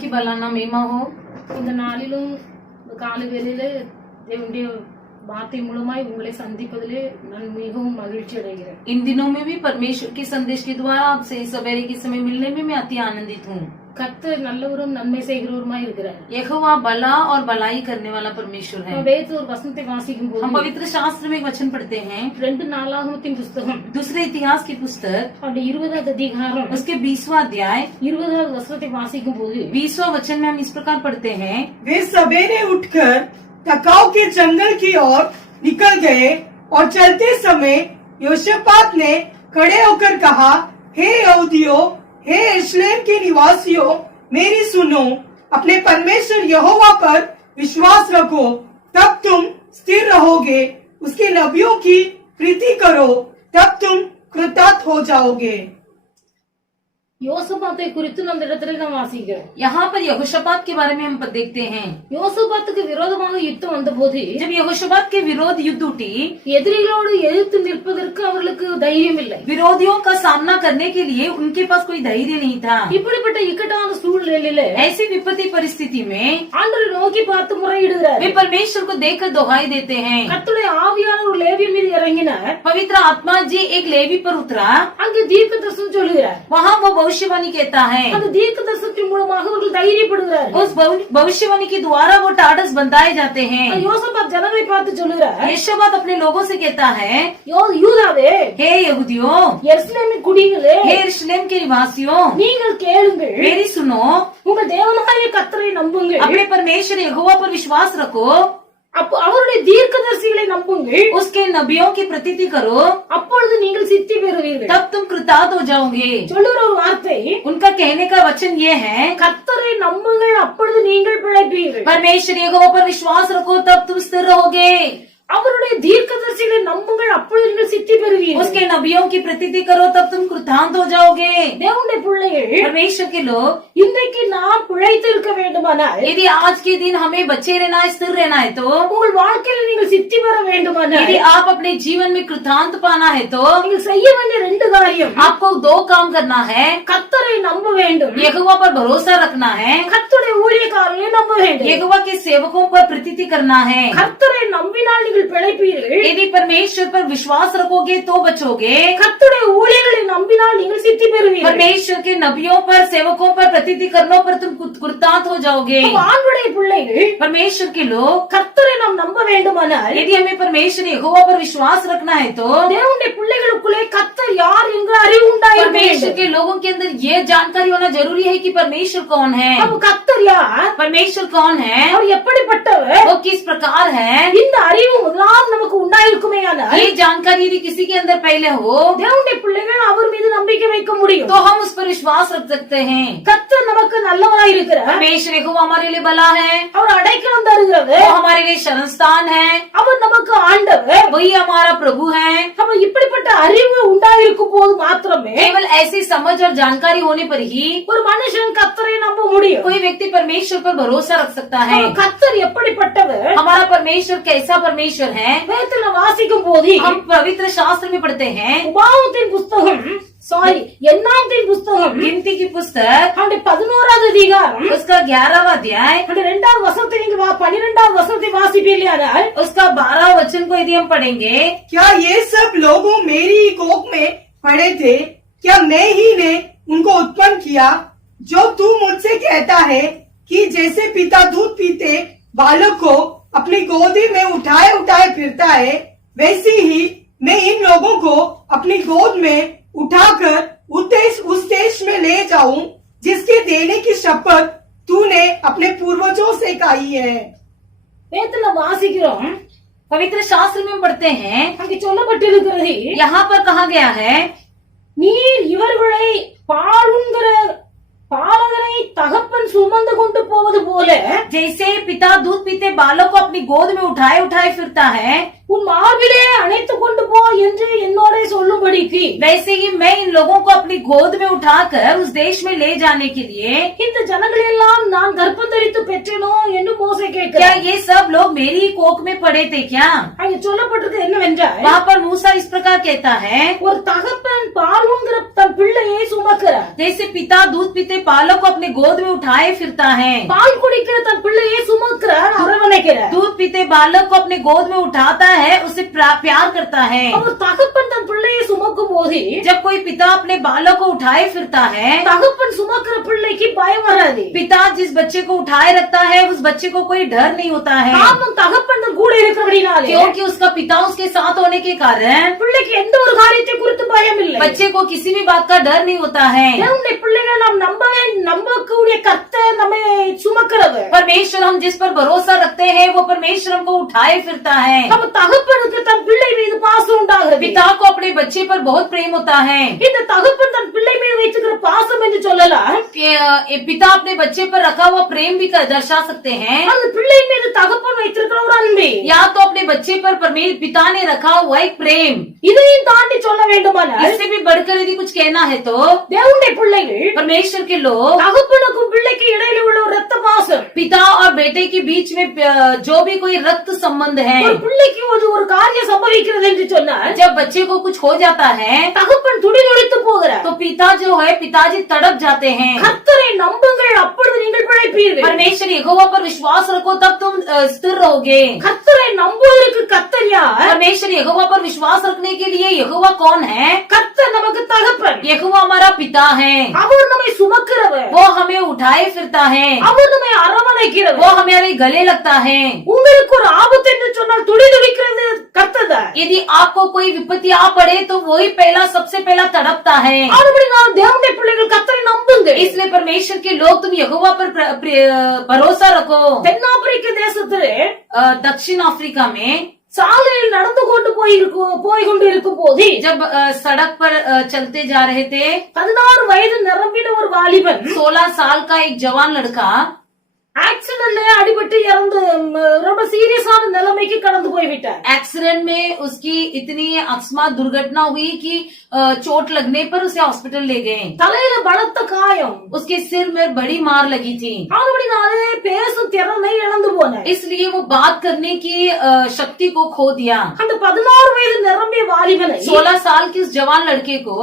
की भला महिमा हो। இந்த நாளிலும் காலை வேளையில தேவனுடைய வார்த்தை மூலமாய் உங்களை சந்திப்பதிலே நான் மிகவும் மகிழ்ச்சி அடைகிறேன். इन दिनों में भी परमेश्वर के संदेश के द्वारा आपसे सवेरे के समय मिलने में मैं अति आनंदित हूँ। கர்த்தர் நல்லவரும் நன்மை செய்கிறவருமாய் இருக்கிறார். यहोवा भला और भलाई करने वाला परमेश्वर है। வேதத்தில் ஒரு வசனத்தை வாசிக்கும் போது हम पवित्र शास्त्र में एक वचन पढ़ते हैं। 2 நாளாகமத்தின் புத்தகம் दूसरे इतिहास की पुस्तक அவருடைய 20வது அதிகாரம் उसके 20वां अध्याय 20வது வசனத்தை வாசிக்கும் போது 20वां वचन में हम इस प्रकार पढ़ते हैं। वे सवेरे उठकर तकाव के जंगल की ओर निकल गए और चलते समय योशापात ने खड़े होकर कहा, हे यहूदियों, हे यरूशलेम के निवासियों, मेरी सुनो, अपने परमेश्वर यहोवा पर विश्वास रखो, तब तुम स्थिर रहोगे। उसके नबियों की प्रीति करो, तब तुम कृतार्थ हो जाओगे। யோசபாத்தை குறித்து அந்த இடத்துல நாம் வாசிக்கிறோம். यहाँ पर यहोशापात के बारे में हम देखते हैं। யோசபாத்துக்கு விரோதமாக யுத்தம் வந்தபோது जब यहोशापात के विरोध युद्ध उठी, எதிரிகளோடு எதிர்த்து நிற்பதற்கு அவர்களுக்கு தைரியம் இல்லை. विरोधियों का सामना करने के लिए उनके पास कोई धैर्य नहीं था। இப்படிப்பட்ட இக்கட்டான சூழ்நிலையில ऐसी विपत्ति परिस्थिति में ஆண்டவரை நோக்கி பார்த்து முறையிடுகிறார். वे परमेश्वर को देखकर दोहाई देते हैं। கர்த்தருடைய ஆவியானவர் ஒரு லேவி மீது இறங்கினார். पवित्र आत्मा जी एक लेवी पर उतरा। அங்கே தீர்க்க தரிசனம் சொல்லுகிறார். वहाँ वो भविष्यवाणी कहता है। அந்த தீர்க்க தரிசனத்தின் மூலமாக அவர்கள் தைரியப்படுகிறார். उस भविष्यवाणी के द्वारा वो टाटस बंधाए जाते हैं। யோசபாத் ஜனங்களை பார்த்து சொல்லுகிறார், यहोशापात अपने लोगों से कहता है, யூதாவே, हे यहूदियों, எருசலேமின் குடிகளே, हे यरूशलेम के निवासियों, நீங்கள் கேளுங்கள், मेरी सुनो, உங்கள் தேவனாகிய கர்த்தரை நம்புங்கள், अपने परमेश्वर यहोवा पर विश्वास रखो, அப்போ அவருடைய தீர்க்கதரிசிகளை நம்புங்கள், उसके नबियों की प्रतीति करो, அப்பொழுது நீங்கள் सिद्धि பெறுவீர்கள். तब तुम कृतार्थ हो जाओगे। சொல்லுற ஒரு வார்த்தை, उनका कहने का वचन ये है, கர்த்தரை நம்புங்கள், அப்பொழுது நீங்கள் பிழைப்பீர்கள். परमेश्वर यहोवा पर विश्वास रखो, तब तुम स्थिर रहोगे। அவருடைய தீர்க்கதரிசிகளை நம்புங்கள், அப்பொழுது நீங்கள் சித்தி பெறுவீர்கள். उसके नबियों की प्रतीति करो, तब तुम कृतांत हो जाओगे। தேவனுடைய பிள்ளைகள், परमेश्वर के लोग, இன்றைக்கு நாம் பிழைத்திருக்க வேண்டுமானால், यदि आज के दिन हमें बचे रहना है, स्थिर रहना है, तो உங்கள் வாழ்க்கையில் நீங்கள் சித்தி பெற வேண்டுமானால், यदि आप अपने जीवन में कृतांत पाना है, तो நீங்கள் செய்ய வேண்டிய 2 காரியம். आपको 2 काम करना है। கர்த்தரை நம்ப வேண்டும், यहोवा पर भरोसा रखना है, கர்த்தருடைய ஊழியக்காரர்களை நம்ப வேண்டும். यहोवा के सेवकों पर प्रतीति करना है। கர்த்தரை நம்பினால் நீங்கள் பிழைப்பீர்கள். यदि परमेश्वर पर विश्वास रखोगे तो बचोगे। கர்த்தருடைய ஊழியர்களை நம்பினால் நீங்கள் சித்தி பெறுவீர்கள். परमेश्वर के नबियों पर, सेवकों पर प्रतीति करने पर तुम कृतांत हो जाओगे। ஆண்டுடைய பிள்ளைகள், परमेश्वर के लोग, கர்த்தரை நாம் நம்ப வேண்டுமானால், यदि हमें परमेश्वर यहोवा पर विश्वास रखना है, तो தேவனுடைய பிள்ளைகளுக்குள்ளே கர்த்தர் யார் என்கிற அறிவு உண்டாயிருக்க परमेश्वर வேண்டும். के लोगों के अंदर ये जानकारी होना जरूरी है कि परमेश्वर कौन है। அப்ப கர்த்தர் யார், परमेश्वर कौन है, அவர் எப்படிப்பட்டவர், वो किस प्रकार है, இந்த அறிவு முதலாம் நமக்கு உண்டாயிருக்குமேயானால், ये जानकारी यदि किसी के अंदर पहले हो, தேவனுடைய பிள்ளைகள் அவர் மீது நம்பிக்கை வைக்க முடியும். तो हम उस पर विश्वास रख सकते हैं। கர்த்தர் நமக்கு நல்லவராயிருக்கிறார். परमेश्वर यहोवा हमारे लिए भला है, அவர் அடைக்கலம் தருகிறவர், वो हमारे लिए शरण स्थान है, அவர் நமக்கு ஆண்டவர். वही हमारा प्रभु है। அப்ப இப்படிப்பட்ட அறிவு உண்டாயிருக்கும் போது மாத்திரமே केवल ऐसी समझ और जानकारी होने पर ही ஒரு மனுஷன் கர்த்தரை நம்ப முடியும். कोई व्यक्ति परमेश्वर पर भरोसा रख सकता है। அப்ப கர்த்தர் எப்படிப்பட்டவர், हमारा परमेश्वर कैसा परमेश्वर है, வேதத்துல வாசிக்கும் போது हम पवित्र शास्त्र में पढ़ते हैं। உபாகமத்தின் புஸ்தகம், எண்ணாமத்தின் புஸ்தகம், गिनती की पुस्तक, அவருடைய 11வது அதிகாரம், उसका 11वां अध्याय, அவருடைய 2வது வசனத்தை நீங்க 12வது வசனத்தை வாசிப்பீர்களானால், उसका 12 वचन को यदि हम पढ़ेंगे, क्या ये सब लोगों मेरी कोख में पड़े थे? क्या मैं ही ने उनको उत्पन्न किया? जो तू मुझसे कहता है कि जैसे पिता दूध पीते बालक को अपनी गोदी में उठाए उठाए फिरता है, वैसे ही मैं इन लोगों को अपनी गोद में उठाकर उस देश में ले जाऊं जिसके देने की शपथ तूने अपने पूर्वजों से खाई है। வேதத்துல வாசிக்கிறோம், पवित्र शास्त्र में हम पढ़ते हैं, அங்கே சொல்லப்பட்டிருக்கிறது, यहाँ पर कहा गया है, நீர் இவர்களை பாலகனை தகப்பன் சுமந்து கொண்டு போவது போல, जैसे पिता दूध पीते बालक को अपनी गोद में उठाए उठाए फिरता है, உன் மார்பிலே அணைத்து கொண்டு போ என்று என்னோட சொல்லும்படிக்கு वैसे ही मैं इन लोगों को अपनी गोद में उठाकर उस देश में ले जाने के लिए, இந்த ஜனங்கள் எல்லாம் நான் கர்ப்பம் தரித்து பெற்றேனோ என்று மோசே क्या கேட்கிறார். ये सब लोग मेरी ही कोख में पड़े थे क्या? அங்க சொல்லப்பட்டிருக்கு என்னவென்றால், वहाँ पर मूसा इस प्रकार कहता है, ஒரு தகப்பன் பால் உண்கிற தன் பிள்ளையை சுமக்கிறார். जैसे पिता दूध पीते बालक को अपने गोद में उठाए फिरता है, பால் குடிக்கிற தன் பிள்ளையை சுமக்கிறார், அரவணைக்கிறார். दूध पीते बालक को अपने गोद में उठाता है, उसे प्यार करता है। அவர் தகப்பன் தன் பிள்ளையை சுமக்கும் போது जब कोई पिता अपने बालक को उठाए फिरता है, தகப்பன் சுமக்கிற பிள்ளைக்கு பயம் வராது. पिता जिस बच्चे को उठाए रखता है उस बच्चे को कोई डर नहीं होता है, காரணம் தகப்பன் தன் கூட இருக்கிறபடினாலே क्योंकि उसका पिता उसके साथ होने के कारण பிள்ளைக்கு எந்த ஒரு காரியத்தை குறித்து பயம் இல்லை. बच्चे को किसी भी बात का डर नहीं होता है। தேவனுடைய பிள்ளைகள் நாம் நம்பக்கூடிய கர்த்தர் நம்மை சுமக்கிறவர். परमेश्वर हम जिस पर भरोसा रखते हैं वो परमेश्वर हमको उठाए फिरता है। அப்ப தகப்பனுக்கு தன் பிள்ளை மீது பாசம் உண்டாகிறது. पिता को अपने बच्चे पर बहुत प्रेम होता है। இந்த தகப்பன் தன் பிள்ளை மீது வைத்திருக்கிற பாசம் என்று சொல்லலாம். पिता अपने बच्चे पर रखा हुआ प्रेम भी दर्शा सकते हैं, அந்த பிள்ளை மீது தகப்பன் வைத்திருக்கிற ஒரு அன்பு. या तो अपने बच्चे पर पिता ने रखा हुआ एक प्रेम। இதையும் தாண்டி சொல்ல வேண்டுமானால் इससे भी बढ़कर यदि कुछ कहना है तो தேவனுடைய பிள்ளைகள் परमेश्वर के लोग தகப்பனுக்கும் பிள்ளைக்கு இடையில உள்ள ஒரு ரத்த பாசம், पिता और बेटे के बीच में जो भी कोई रक्त संबंध है, ஒரு பிள்ளைக்கு ஒரு காரியம் சம்பவிக்கிறது என்று சொன்னால் जब बच्चे को कुछ हो जाता है தகப்பன் துடி துடித்து போகிறார். तो पिता जो है पिताजी तड़प जाते हैं। கர்த்தரை நம்புங்கள், அப்பொழுது நீங்கள் பிழைப்பீர்கள். परमेश्वर यहोवा पर विश्वास रखो तब तुम स्थिर रहोगे। கர்த்தரை நம்புவதற்கு கர்த்தர் யார்? परमेश्वर यहोवा पर विश्वास रखने के लिए यहोवा कौन है? கர்த்தர் நமக்கு தகப்பன். यहोवा हमारा पिता है, அவர் நம்மை சுமக்கிறவர், वो हमें उठाए फिरता है, அவர் நம்மை அரவணைக்கிறவர். वो हमारे गले लगता है। உங்களுக்கு ஒரு ஆபத்து என்று சொன்னால் துடி துடிக்கிறது கர்த்தர் தான். यदि आपको कोई विपत्ति आ पड़े तो वही पहला सबसे पहला तड़पता है। அதுபடி நாம் தேவனுடைய பிள்ளைகள் கர்த்தரை நம்புங்க. इसलिए परमेश्वर के लोग तुम यहोवा पर भरोसा रखो। தென்னாப்பிரிக்க தேசத்திலே दक्षिण अफ्रीका में சாலையில் நடந்து கொண்டு போய் கொண்டு இருக்கும் போது जब सड़क पर चलते जा रहे थे, 16 வயது நிரம்பின ஒரு வாலிபன் 16 साल का एक जवान लड़का ஆக்சிடென்ட்ல அடிபட்டு இறந்து ரொம்ப சீரியஸான நிலைமைக்கு கடந்து போய்விட்டார். एक्सीडेंट में उसकी इतनी अकस्मात दुर्घटना हुई कि चोट लगने पर उसे हॉस्पिटल ले गए। தலையில பலத்த காயம், उसके सिर में बड़ी मार लगी थी, அதுபடினாலே பேசும் திறனை இழந்து போனார். इसलिए वो बात करने की शक्ति को खो दिया। அந்த 16 வயது நிரம்பிய வாலிபனை 16 साल के उस जवान लड़के को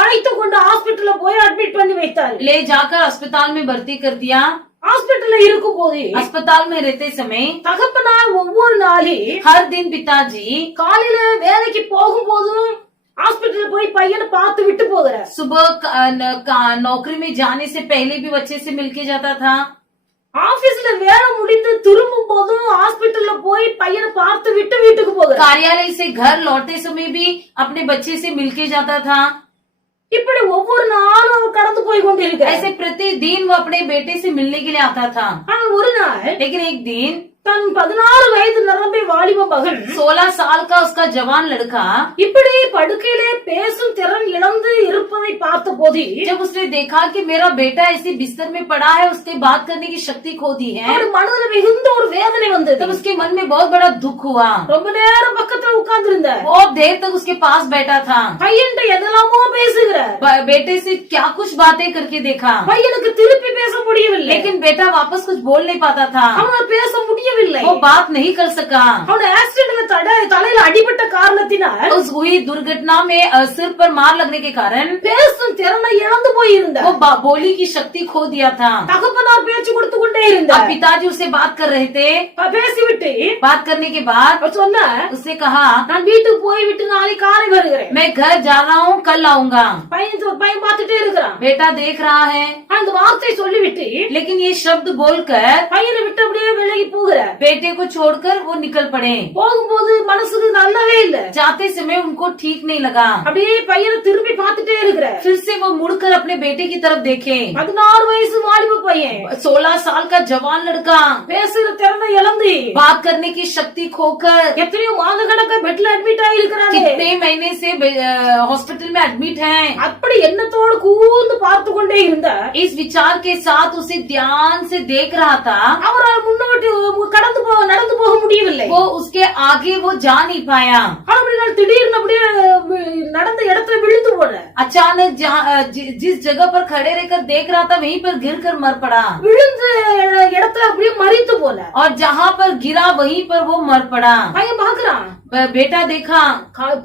அழைத்து கொண்டு ஹாஸ்பிட்டல்ல போய் அட்மிட் பண்ணி வைத்தார். ले जाकर अस्पताल में भर्ती कर दिया। ஹாஸ்பிட்டல்ல இருக்கும் போது अस्पताल में रहते समय தகப்பனார் ஒவ்வொரு நாளும் हर दिन पिताजी காலையில வேலைக்கு போகும் போதும் ஹாஸ்பிட்டல் போய் பையனை பார்த்து விட்டு போகிறார். सुबह नौकरी में जाने से पहले भी बच्चे से मिलके जाता था। ஆபீஸ்ல வேலை முடிந்து திரும்பும் போதும் ஹாஸ்பிட்டல்ல போய் பையனை பார்த்து விட்டு வீட்டுக்கு போகிறார். कार्यालय से घर लौटते समय भी अपने बच्चे से मिलके जाता था। இப்படி ஒவ்வொரு நாளும் கடந்து போய் கொண்டிருக்கிறார். ऐसे प्रतिदिन वो अपने बेटे से मिलने के लिए आता था। ஆனால் ஒரு நாள் लेकिन एक दिन தன் 16 வயது நிரம்பிய வாலிப மகன் 16 साल का उसका जवान लड़का இப்படி படுக்கையிலே பேசும் திறன் இழந்து இருப்பதை பார்த்த போது जब उसने देखा कि मेरा बेटा ऐसे बिस्तर में पड़ा है, उसके बात करने की शक्ति खो दी है, அவரு மனதுல மிகுந்த ஒரு வேதனை வந்தது. तब उसके मन में बहुत बड़ा दुख हुआ। ரொம்ப நேரம் பக்கத்துல உட்கார்ந்து இருந்தார். बहुत देर तक उसके पास बैठा था। பையன்ட்ட எதெல்லாமோ பேசுகிறார். बेटे से क्या कुछ बातें करके देखा, பையனுக்கு திருப்பி பேச முடியவில்லை. लेकिन बेटा वापस कुछ बोल नहीं पाता था। அவனால் பேச முடியவில்லை. वो बात नहीं कर सका। அவன் ஆக்சிடென்ட்ல தலையில அடிபட்ட காரணத்தினால் उस हुई दुर्घटना में सिर पर मार लगने के कारण பேசும் திறனை இழந்து போயிருந்தார். वो बोली की शक्ति खो दिया था। தகப்பனார் பேச்சு கொடுத்து கொண்டே अब இருந்தார். पिताजी उससे बात कर रहे थे। பேசிவிட்டு बात करने के बाद அவர் சொன்னார், उससे कहा, நான் வீட்டுக்கு போய் விட்டு நாளைக்கு காலை வருகிறேன். मैं घर जा रहा हूँ, कल आऊंगा। பையன் பார்த்துட்டே இருக்கிறான். बेटा देख रहा है, அந்த வார்த்தை சொல்லிவிட்டு लेकिन ये शब्द बोलकर பையனை விட்டு அப்படியே விலகி போகிறார். बेटे को छोड़कर वो निकल पड़े। போகும்போது மனசுக்கு நல்லாவே இல்ல. जाते समय उनको ठीक नहीं लगा। அப்படியே பையனை திரும்பி பார்த்துட்டே இருக்கிறார். फिर से वो मुड़कर अपने बेटे की तरफ देखे। 16 வயசு வாலிப பையன் 16 साल का जवान लड़का பேசுற திறனை இழந்து बात करने की शक्ति खोकर எத்தனையோ மாத கணக்கா பெட்ல அட்மிட் ஆயிருக்கிறாங்க. कितने महीने से हॉस्पिटल में एडमिट हैं। அப்படி எண்ணத்தோடு கூர்ந்து பார்த்து கொண்டே இருந்தார். इस विचार के साथ उसे ध्यान से देख रहा था। அவரால் முன்னோட்டு நடந்து போக முடியவில்லை. वो उसके आगे वो जा नहीं पाया। ஆனா அப்படி நான் திடீர்னு அப்படியே நடந்த இடத்துல விழுந்து போல अचानक जिस जगह पर खड़े रहकर देख रहा था वहीं पर गिरकर मर पड़ा, விழுந்த இடத்துல அப்படியே மரித்து போல और जहाँ पर गिरा वहीं पर वो मर पड़ा। பையன் பாக்குறான், बेटा देखा,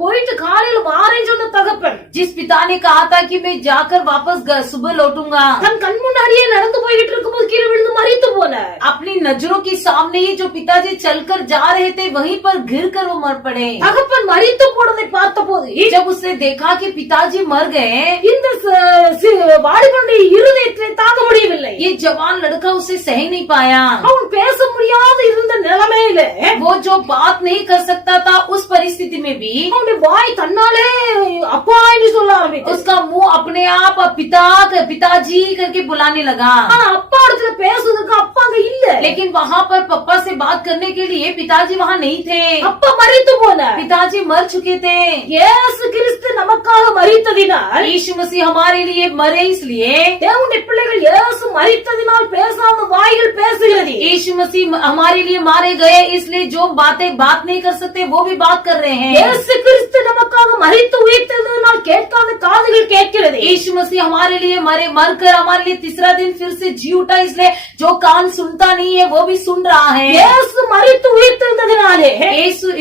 போயிட்டு காலையில வாரேன்னு சொன்ன தகப்பன் जिस पिता ने कहा था कि मैं जाकर वापस सुबह लौटूंगा, தன் கண் முன்னாடியே நடந்து போய்கிட்டு இருக்கும்போது கீழே விழுந்து மரித்து போல अपनी नजरों के सामने ही जो पिताजी चलकर जा रहे थे वहीं पर गिरकर वो मर पड़े। தகப்பன் மரித்து போனதை பார்த்த போது जब उसने देखा कि पिताजी मर गए, இந்த வாலிபனுடைய இருதயத்தை தாங்க முடியவில்லை। ये जवान लड़का उसे सह नहीं पाया। அவன் பேச முடியாத இருந்த நிலைமையில वो जो बात नहीं कर सकता था उस परिस्थिति में भी அவனுடைய வாய் தன்னாலே அப்பா என்று சொல்ல ஆரம்பித்தது। उसका मुंह अपने आप पिताजी करके बुलाने लगा। ஆனா அப்பா இடத்துல பேசுறதுக்கு அப்பா அங்க இல்ல। लेकिन वहाँ पर पप्पा से बात करने के लिए पिताजी वहाँ नहीं थे। அப்பா மரித்து போன पिताजी मर चुके थे। இயேசு கிறிஸ்து நமக்காக மரித்ததினால், यीशु मसीह हमारे लिए मरे इसलिए தேவனுடைய பிள்ளைகள் இயேசு மரித்ததினால் பேசாத வாய்கள் பேசுகிறது। यीशु मसीह हमारे लिए मारे गए इसलिए जो बात नहीं कर सकते वो भी बात कर रहे हैं। இயேசு கிறிஸ்து நமக்காக மரித்து உயிர்த்ததினால் கேட்காத காதுகள் கேட்கிறது। यीशु मसीह हमारे लिए मरकर हमारे लिए तीसरा दिन फिर से जी उठा, इसलिए जो कान सुनता नहीं है वो भी सुन रहा है। இயேசு மரித்து உயிர்த்ததினாலே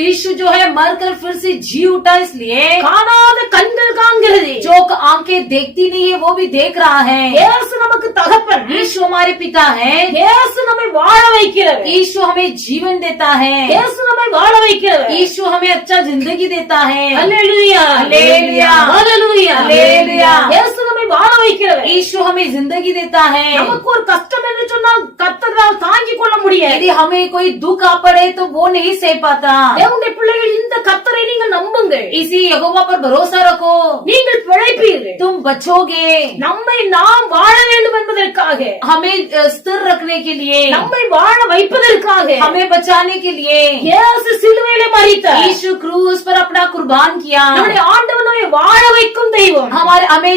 यीशु जो है मरकर फिर से जी उठा, इसलिए காணாத கண்கள் காண்கிறது। जो आंखें देखती नहीं है वो भी देख रहा है। இயேசு நமக்கு தகப்பன், यीशु हमारे पिता है। இயேசு நம்மை வாழ வைக்கிறவர், यीशु हमें जीवन देता है। இயேசு நம்மை வாழ வைக்கிறவர்। यीशु हमें अच्छा जिंदगी देता है। அல்லேலூயா, அல்லேலூயா, அல்லேலூயா, அல்லேலூயா। இயேசு நம்மை வாழ வைக்கிறவர்। यीशु हमें जिंदगी देता है। நமக்கு ஒரு கஷ்டம் என்று சொன்னால் கர்த்தரால் தாங்கிக் கொள்ள முடியாது। यदि हमें कोई दुख आ पड़े तो वो नहीं सह पाता। தேவனுடைய பிள்ளைகள் இந்த கர்த்தரை நீங்கள் நம்புங்கள், इसी यहोवा पर भरोसा रखो, நீங்கள் பிழைப்பீர்கள்। तुम बचोगे। நம்மை நாம் வாழ வேண்டும் என்பதற்காக, हमें स्थिर रखने के लिए, நம்மை வாழ வைப்பதற்காக हमें बचाने के लिए இயேசு சிலுவையிலே மரித்தார்। यीशु क्रूस पर अपना कुर्बान किया। நம்முடைய ஆண்டவர் நம்மை வாழ வைக்கும் தெய்வம், हमें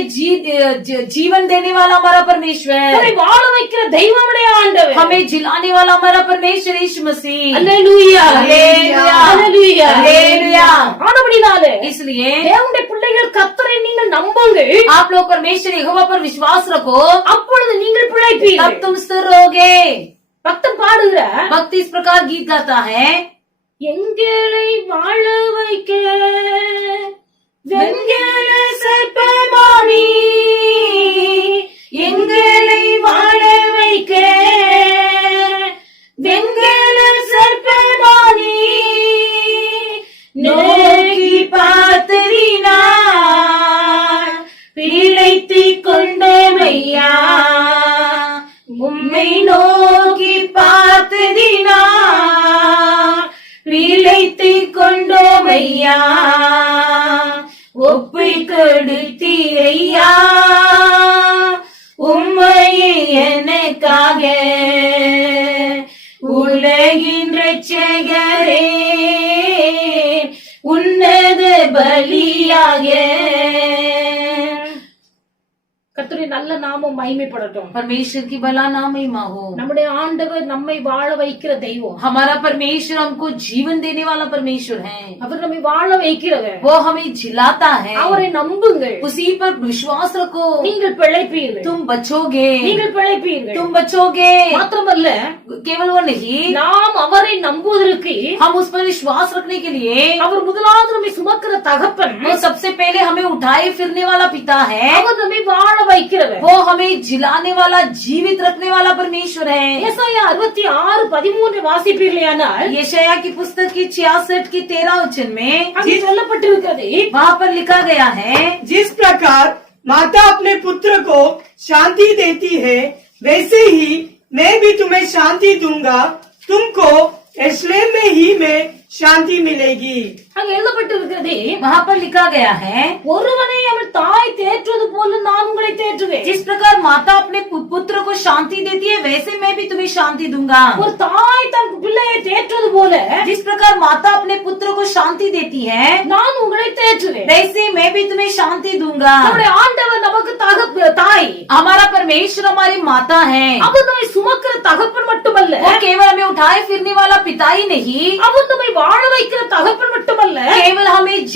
जीवन देने वाला हमारा परमेश्वर, நம்மை வாழ வைக்கிற தெய்வம் நம்முடைய ஆண்டவர், हमें जिलाने वाला हमारा परमेश्वर यीशु मसीह। அல்லேலூயா, அல்லேலூயா, அல்லேலூயா, அல்லேலூया। ஆனபடினாலே इसलिए தேவனுடைய பிள்ளைகள் கர்த்தரை நீங்கள் நம்புங்கள், आप लोग परमेश्वर यहोवा पर विश्वास रखो, அப்பொழுது நீங்கள் तब பிழைப்பீர்கள்। तुम स्थिर रहोगे। பக்தன் பாடுகிற, भक्त इस प्रकार गीत गाता है, எங்களை வாழ வைக்க வெண்கல சர்ப்பமானி, எங்களை வாழ வைக்க வெண்கல சர்ப்பமானி, நோக்கி பார்த்ததினால் பிழைத்துக் கொண்டோமையா, உம்மை நோக்கி பார்த்ததினால் பிழைத்துக் கொண்டோமையா, ஒப்பை கொடுத்தீரையா உம்மையே எனக்காக, உலகின் இரட்சகரே உன்னத பலியாக। கர்த்தருடைய நல்ல நாமம் மகிமைப்படட்டும்। परमेश्वर की भला नाम महिमा हो। நம்முடைய ஆண்டவர் நம்மை வாழ வைக்கிற தெய்வம், हमारा परमेश्वर हमको जीवन देने वाला परमेश्वर है। அவர் நம்மை வாழ வைக்கிறவர், वो हमें जिलाता है। அவரை நம்புங்கள், उसी पर विश्वास रखो, நீங்கள் பிழைப்பீர்கள், तुम बचोगे। நீங்கள் பிழைப்பீர்கள்। तुम बचोगे। மாத்திரமல்ல, केवल वो नहीं, நாம் அவரை நம்புவதற்கு हम उस पर विश्वास रखने के लिए அவர் முதலாவது நம்மை சுமக்கிற தகப்பன், वो सबसे पहले हमें उठाए फिरने वाला पिता है। அவர் நம்மை வாழ வைக்கிறவர், वो हमें जिलाने वाला जीवित रखने वाला परमेश्वर है। ஏசாயா 66:13 வாசிப்பீர்களேயானால், यशायाह की पुस्तक की 66 की 13 वचन में அங்கே சொல்லப்பட்டிருக்கிறது, वहाँ पर लिखा गया है, जिस प्रकार माता अपने पुत्र को शांति देती है वैसे ही मैं भी तुम्हें शांति दूंगा, तुमको यरूशलेम में ही में शांति मिलेगी। அங்கே எழுதப்பட்டிருக்கிறது, वहाँ पर लिखा गया है, ஒருவனை அவள் தாய் தேற்றுவது போல நான் உங்களை தேற்றுவேன்। जिस प्रकार माता अपने पुत्र को शांति देती है वैसे मैं भी तुम्हें शांति दूंगा। ஒரு தாய் தன் பிள்ளையை தேற்றுவது போல जिस प्रकार माता अपने पुत्र को शांति देती है நான் உங்களை தேற்றுவேன்। वैसे मैं भी तुम्हें शांति दूंगा। நம்முடைய ஆண்டவர் நமக்கு தாய், हमारा परमेश्वर हमारी माता है। அவர் நம்மை சுமக்கிற தகப்பன் மட்டுமல்ல, वो केवल हमें उठाए फिरने वाला पिता ही नहीं, அவர் நம்மை வாழ வைக்கிற தகப்பன்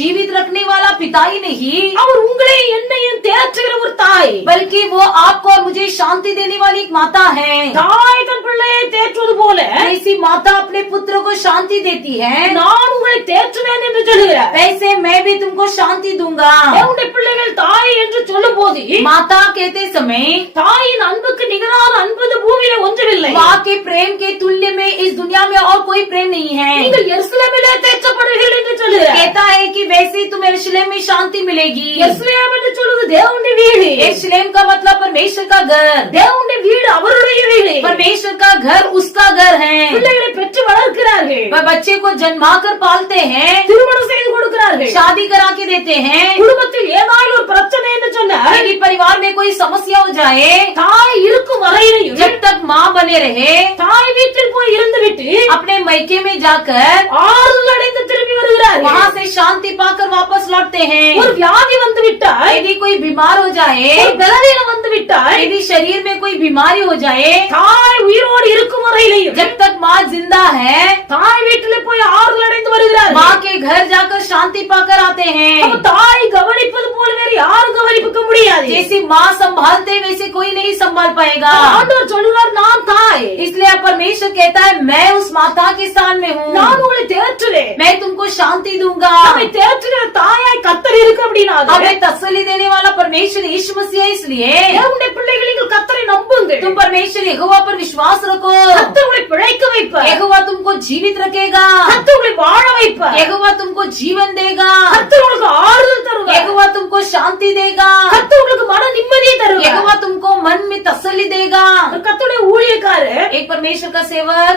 जीवित रखने वाला पिता ही नहीं, அவர் உங்களை என்னையும் தேற்றுகிற ஒரு தாய். बल्कि वो आपको और मुझे शांति देने वाली एक माता है। தாய் தன் பிள்ளையை தேற்றுவது போல ऐसी माता अपने पुत्र को शांति देती है, நான் உங்களை தேற்றுவேன் என்று சொல்லுகிறார். वैसे मैं भी तुमको शांति दूंगा। தேவனுடைய பிள்ளைகள் தாய் என்று சொல்லும் போது माता कहते समय தாயின் அன்புக்கு நிகரான அன்பு இந்த பூமியில ஒன்றுமில்லை. माँ के प्रेम के तुल्य में इस दुनिया में और कोई प्रेम नहीं है। நீங்கள் எருசலேமிலே தேற்றப்படுவீர்கள் என்று சொல்லுகிறார். कहता है कि वैसे ही तुम्हें यरूशलेम में शांति मिलेगी। எருசலேம் என்று சொல்வது தேவனுடைய வீடு. यरूशलेम का मतलब परमेश्वर का घर, தேவனுடைய வீடு அவருடைய வீடு. परमेश्वर का घर उसका घर है। பிள்ளைகளை பெற்று வளர்க்கிறார்கள். वह बच्चे को जन्मा कर पालते हैं, திருமணம் செய்து கொடுக்கிறார்கள். शादी करा के देते हैं। குடும்பத்தில் ஏதாவது ஒரு பிரச்சனை என்று சொன்னால் यदि परिवार में कोई समस्या हो जाए, தாய் இருக்கும் வரையிலையும் जब तक माँ बने रहे, தாய் வீட்டில் போய் இருந்துவிட்டு अपने मैके में जाकर ஆறுதல் அடைந்து திரும்பி வருகிறார்கள். वहाँ से शांति पाकर वापस लौटते हैं। ஒரு வியாதி வந்து விட்டால், यदि कोई बीमार हो जाए, ஒரு பலவீனம் வந்து விட்டால், यदि शरीर में कोई बीमारी हो जाए, தாய் உயிரோடு இருக்கும் வரையிலையும் जब तक माँ जिंदा है, தாய் வீட்டில் போய் ஆறுதல் அடைந்து வருகிறார்கள். माँ के घर जाकर शांति पाकर आते हैं। அப்ப தாய் கவனிப்பது போல வேறு யாரும் கவனிக்க முடியாது. जैसी माँ संभालते वैसे कोई नहीं संभाल पाएगा। ஆண்டவர் சொல்கிறார், நான் தாய், इसलिए परमेश्वर कहता है मैं उस माता के स्थान में हूँ, நான் உங்களை தேற்றுவேன். मैं तुमको शांति दूंगा। நம்மை தேற்றுகிற தாயாய் கர்த்தர் இருக்கு அப்படின்னா हमें तसल्ली देने वाला परमेश्वर यीशु मसीह है। इसलिए தேவனுடைய பிள்ளைகள் நீங்கள் கர்த்தரை நம்புங்க. तुम परमेश्वर यहोवा पर विश्वास रखो। கர்த்தர் உங்களை பிழைக்க வைப்பார். यहोवा तुमको जीवित रखेगा, கர்த்தர் உங்களை வாழ வைப்பார். यहोवा तुमको जीवन देगा, கர்த்தர் உங்களுக்கு ஆறுதல் தருவார். यहोवा तुमको शांति देगा, கர்த்தர் உங்களுக்கு மன நிம்மதியை தருவார். यहोवा तुमको मन में तसल्ली देगा। கர்த்தருடைய ஊழியக்காரர் एक परमेश्वर का सेवक,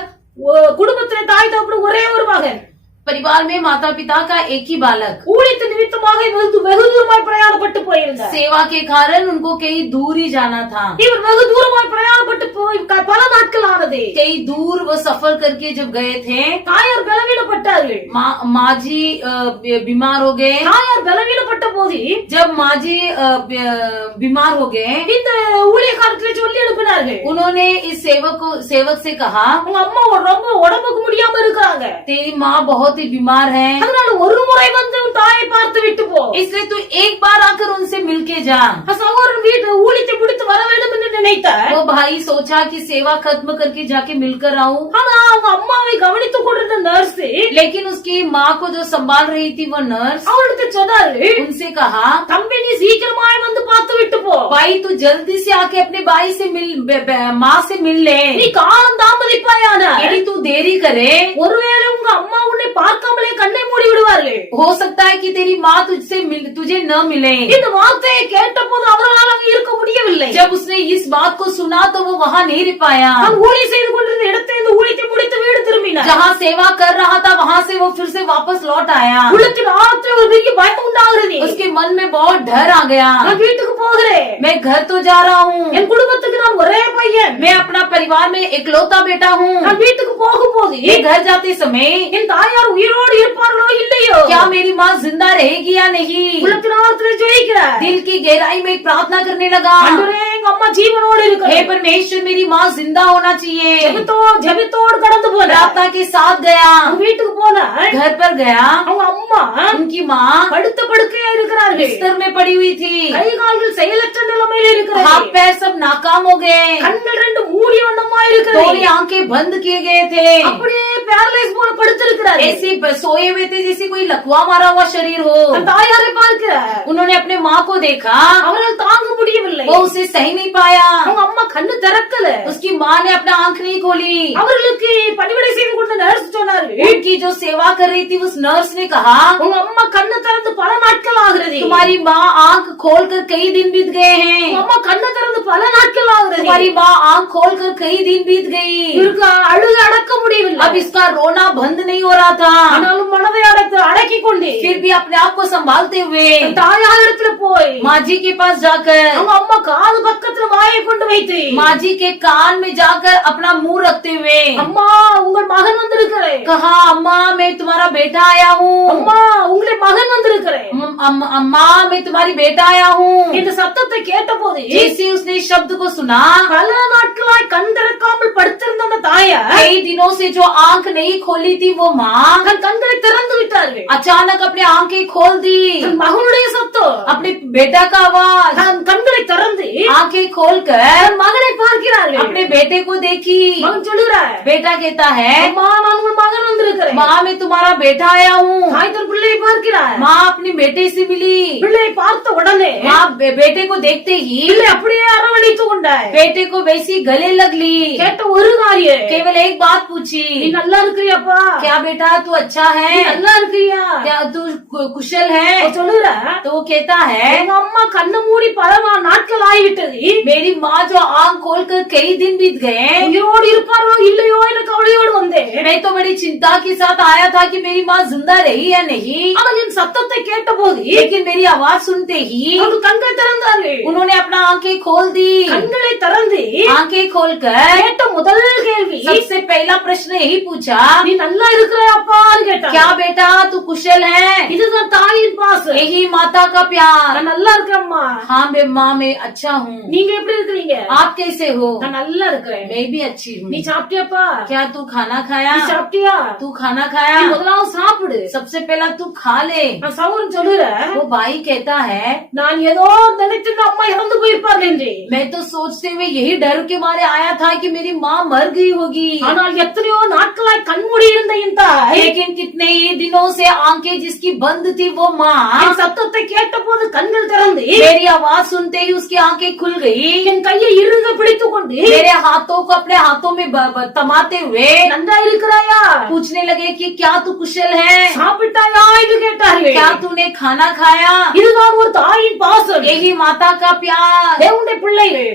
குடும்பத்திலே தாய் தகப்பன் ஒரே ஒரு மகன், परिवार में माता पिता का एक ही बालक, ஊழியத்து நிமித்தமாக வெகு தூரமாய் பிரயாணப்பட்டு போயிருந்தார். सेवा के कारण उनको कई दूर ही जाना था। இவர் வெகு தூரமாய் பிரயாணப்பட்டு போய் பல நாட்கள் ஆனது. कई दूर वो सफर करके जब गए थे, தாயார் பலவீனப்பட்டார்கள். माँ जी बीमार हो गए। தாயார் பலவீனப்பட்ட போது जब माँ जी बीमार हो गए, இந்த ஊழியக்காரத்திலே சொல்லி அனுப்பினார்கள், उन्होंने इस सेवक से कहा உங்க அம்மா ரொம்ப உடம்புக்கு முடியாம இருக்கிறாங்க, तेरी माँ बहुत ही बीमार है, அதனால ஒரு முறை வந்து உன் தாயை பார்த்து விட்டு போ. इसलिए तू एक बार आकर उनसे मिलके जा। சகோதரன் வீட்டு ஊழியத்தை முடித்து வர வேண்டும் என்று நினைத்தார். वो भाई सोचा कि सेवा खत्म करके जाके मिलकर आऊं, ஆனா அவங்க அம்மாவை கவனித்துக் கொண்டிருந்த நர்ஸ் लेकिन उसकी माँ को जो संभाल रही थी वो नर्स அவளுக்கு சொன்னாரு, उनसे कहा தம்பி நீ சீக்கிரமாய் வந்து பார்த்து விட்டு போ. भाई तू जल्दी से आके अपने भाई से मिल, माँ से मिल ले। நீ காலம் தாமதிப்பாயான यदि तू देरी करे, ஒருவேளை உங்க அம்மா உன்னை பார்க்காமலே கண்ணை மூடி விடுவார்கள். हो सकता है कि तेरी माँ तुझे न मिले। இந்த வார்த்தையை கேட்ட போது அவர்களால் அங்கு இருக்க முடியவில்லை. जब उसने इस बात को सुना तो वो वहाँ नहीं रह पाया। நான் ஊழியம் செய்து கொண்டிருந்த இடத்தை இந்த ஊழியத்தை முடித்து வீடு திரும்பினார். जहाँ सेवा कर रहा था वहाँ से वो फिर से वापस लौट आया। உள்ளத்தின் ஆழத்தில் ஒரு பெரிய பயம் உண்டாகிறது. उसके मन में बहुत डर आ गया। நான் வீட்டுக்கு போகிறேன், मैं घर तो जा रहा हूँ, என் குடும்பத்துக்கு நான் ஒரே பையன், मैं अपना परिवार में इकलौता बेटा हूँ। நான் வீட்டுக்கு போகும்போது मैं घर जाते समय என் தாயார் உயிரோடு இருப்பார்களோ இல்லையோ, क्या मेरी माँ जिंदा रहेगी या नहीं, உள்ளத்தின் ஆழத்தில் ஜெயிக்கிறார். दिल की गहराई में प्रार्थना करने लगा, ஆண்டவரே எங்க அம்மா ஜீவனோடு हे இருக்கிறார். परमेश्वर मेरी माँ जिंदा होना चाहिए। ஜெபித்தோடு கடந்து போனார். प्रार्थना के साथ गया, வீட்டுக்கு போனார். घर पर गया, அவங்க அம்மா उनकी माँ படுத்த படுக்கையா இருக்கிறார்கள். बिस्तर में पड़ी हुई थी, கை கால்கள் செயலற்ற நிலைமையில हाथ இருக்கிறார்கள். पैर सब नाकाम हो गए, கண்கள் ரெண்டு மூடிய வண்ணமா दोनों இருக்கிறது. आंखें बंद किए गए थे, அப்படியே பேரலைஸ் போல படுத்திருக்கிறார். ऐसे सोए हुए थे जैसे कोई लकवा मारा हुआ शरीर हो। தாயாரை பார்க்கிறார். उन्होंने अपने माँ को देखा, அவரால் தாங்க முடியவில்லை. वो उसे सही नहीं पाया। அவங்க அம்மா கண்ணு திறக்கல. उसकी माँ ने अपना आंख नहीं खोली। அவர்களுக்கு பணிவிடை செய்து கொண்ட நர்ஸ் சொன்னாரு, उनकी जो सेवा कर रही थी उस नर्स ने कहा உங்க அம்மா கண்ணு திறந்து பல நாட்கள் ஆகிறது. तुम्हारी माँ आंख खोल कर कई दिन बीत गए உங்க हैं, அம்மா கண்ணு திறந்து பல நாட்கள் ஆகிறது. तुम्हारी माँ आंख खोल कर कई दिन बीत गई। இவருக்கு அழுக அடக்க முடியவில்லை. अब इसका रोना बंद नहीं हो रहा था, ஆனாலும் மனதை அடக்கி கொண்டு फिर भी अपने आप को संभालते हुए தாயார் இடத்துல போய் माँ जी के पास जाकर அவங்க அம்மா காது பக்கத்துல வாயை கொண்டு வைத்து माँ जी के कान में जाकर अपना मुंह रखते हुए அம்மா உங்கள் மகன் வந்திருக்கிறேன், कहा अम्मा मैं तुम्हारा बेटा आया हूँ, அம்மா உங்களை மகன் வந்திருக்கிறேன். अम्मा मैं तुम्हारी बेटा आया हूँ। இந்த சத்தத்தை கேட்ட போது जैसे उसने शब्द को सुना, பல நாட்களாய் கண் திறக்காமல் படுத்திருந்த அந்த தாயார் कई दिनों से जो आंख नहीं खोली थी वो माँ தன் கண்களை திறந்து விட்டார்கள். अचानक अपनी आंखें खोल दी, தன் மகனுடைய சத்தம், अपने बेटा का आवाज, தன் கண்களை திறந்து आंखें खोलकर தன் மகனை பார்க்கிறார்கள். अपने बेटे को देखी। மகன் சொல்லுறார், बेटा कहता है, அம்மா நான் உன் மகன் வந்திருக்கிறேன். माँ मैं तुम्हारा बेटा आया हूँ। தாய் தன் பிள்ளையை பார்க்கிறார். माँ अपने बेटे से मिली। பிள்ளையை பார்த்த உடனே माँ बेटे को देखते ही பிள்ளை அப்படியே அரவணைத்து கொண்டார். बेटे को वैसी गले लग ली। கேட்ட ஒரு காரியம், केवल एक बात पूछी, நீ நல்லா இருக்கிறியாப்பா? क्या बेटा तू अच्छा நீ है? நல்லா இருக்கிறியா? क्या तू कुशल है? சொல்லுற, तो वो कहता है, எங்க அம்மா கண்ணு மூடி பல நாட்கள் ஆகிவிட்டது. मेरी माँ जो आंख खोलकर कई दिन बीत गए, உயிரோடு இருப்பாரோ இல்லையோ என கவலையோடு வந்தேன். मैं तो बड़ी चिंता के साथ आया था कि मेरी माँ जिंदा रही या नहीं। ஆனால் என் சத்தத்தை கேட்ட போது लेकिन मेरी आवाज सुनते ही அவர்கள் கண்கள் திறந்தார்கள். उन्होंने अपना आंखें खोल दी। கண்களை திறந்து आंखें खोलकर கேட்ட முதல் கேள்வி, सबसे पहला प्रश्न यही पूछा, நீ நல்லா இருக்கிறாப்பான்னு கேட்டாங்க. क्या बेटा तू कुशल है? இதுதான் தாயின் பாசம். यही माता का प्यार। நான் நல்லா இருக்கிறேம்மா. हाँ बे माँ मैं अच्छा हूँ। நீங்க எப்படி இருக்கிறீங்க? आप कैसे हो? நான் நல்லா இருக்கிறேன். मैं भी अच्छी நீ हूँ। சாப்பிட்டியாப்பா? क्या तू खाना खाया? நீ சாப்பிட்டியா? तू खाना खाया? நீ முதலாவது சாப்பிடு. सबसे पहला तू खा ले। நான் சவுன் சொல்லுறேன், वो भाई कहता है, நான் ஏதோ நினைச்சிருந்த அம்மா இறந்து போயிருப்பார்கள் என்று. मैं तो सोचते हुए यही डर के मारे आया था कि मेरी माँ मर गई होगी। ஆனால் எத்தனையோ நாட்களாய் கண்மூடி இருந்த இந்த தாய் लेकिन कितने ही दिनों से आंखें जिसकी बंद थी वो माँ என் சத்தத்தை கேட்ட போது கண்கள் திறந்து मेरी आवाज सुनते ही उसकी आंखें खुल गई। என் கையை இறுக பிடித்துக் கொண்டு मेरे हाथों को अपने हाथों में तमाते हुए நன்றா இருக்கிறாயா? पूछने लगे कि क्या तू कुशल है? சாப்பிட்டாயா என்று கேட்டார்கள். क्या तूने खाना खाया? இதுதான் ஒரு தாயின் பாசம். यही माता का प्यार। தேவனுடைய பிள்ளைகள்,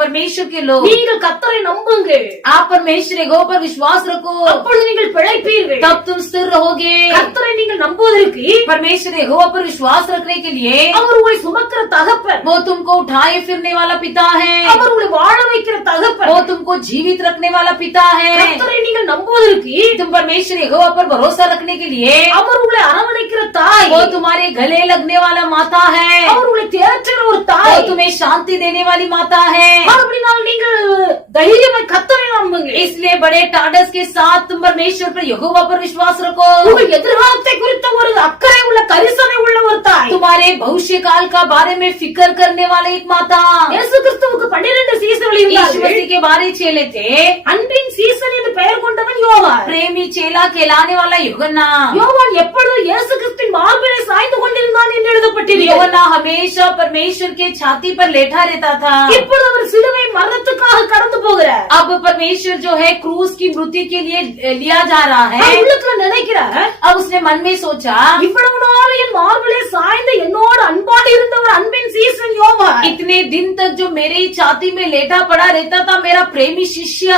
परमेश्वर के लोग, நீங்கள் கர்த்தரை நம்புங்க, आप परमेश्वर को पर विश्वास रखो, அப்பொழுது நீங்கள் பிழைப்பீர்கள். तब तुम स्थिर रहोगे। கர்த்தரை நீங்கள் நம்புவதற்கு परमेश्वर को पर विश्वास रखने के लिए அவர் உங்களை சுமக்கிற தகப்பன், वो तुमको उठाए फिरने वाला पिता है। அவர் உங்களை வாழ வைக்கிற தகப்பன், वो तुमको जीवित रखने वाला पिता है। கர்த்தரை நீங்கள் நம்புவதற்கு तुम परमेश्वर को पर भरोसा रखने के लिए அவர் உங்களை அரவணைக்கிற தாய், वो तुम्हारे गले लगने वाला माता है। அவர் उங்களை தேற்றுகிற ஒரு वो தாய். तुम्हें शांति देने वाली माता है। அப்படினால் நீங்கள் தைரியமாய் கர்த்தரை நம்புங்க. इसलिए बड़े टाडस के साथ तुम परमेश्वर पर यहोवा पर विश्वास रखो। உங்கள் எதிர்காலத்தை குறித்த ஒரு அக்கறை உள்ள கரிசனை உள்ள ஒரு தாய். तुम्हारे भविष्य काल का बारे में फिक्र करने वाले एक माता। இயேசு கிறிஸ்துவுக்கு 12 சீசர்கள் यीशु இருந்தார்கள். मसीह के 12 चेले थे। அன்பின் சீசன் என்று பெயர் கொண்டவன் யோவான். प्रेमी चेला कहलाने वाला यूहन्ना। யோவான் எப்பொழுது இயேசு கிறிஸ்துவின் மார்பிலே சாய்ந்து கொண்டிருந்தான் என்று எழுதப்பட்டிருக்கிறது. यूहन्ना हमेशा परमेश्वर के छाती पर लेटा रहता था। இப்பொழுது அவர் சிலுவை மரணத்துக்காக கடந்து போகிறார். अब परमेश्वर जो है क्रूस की मृत्यु के लिए लिया जा रहा है। அவர் உள்ளத்துல நினைக்கிறார், अब उसने मन में सोचा, இவ்வளவு நாள் என் மார்பிலே சாய்ந்த என்னோடு அன்பாக இருந்தவர் அன்பின் சீசன் யோவான். इतने दिन तक जो मेरे ही छाती में लेटा पड़ा रहता था मेरा प्रेमी शिष्य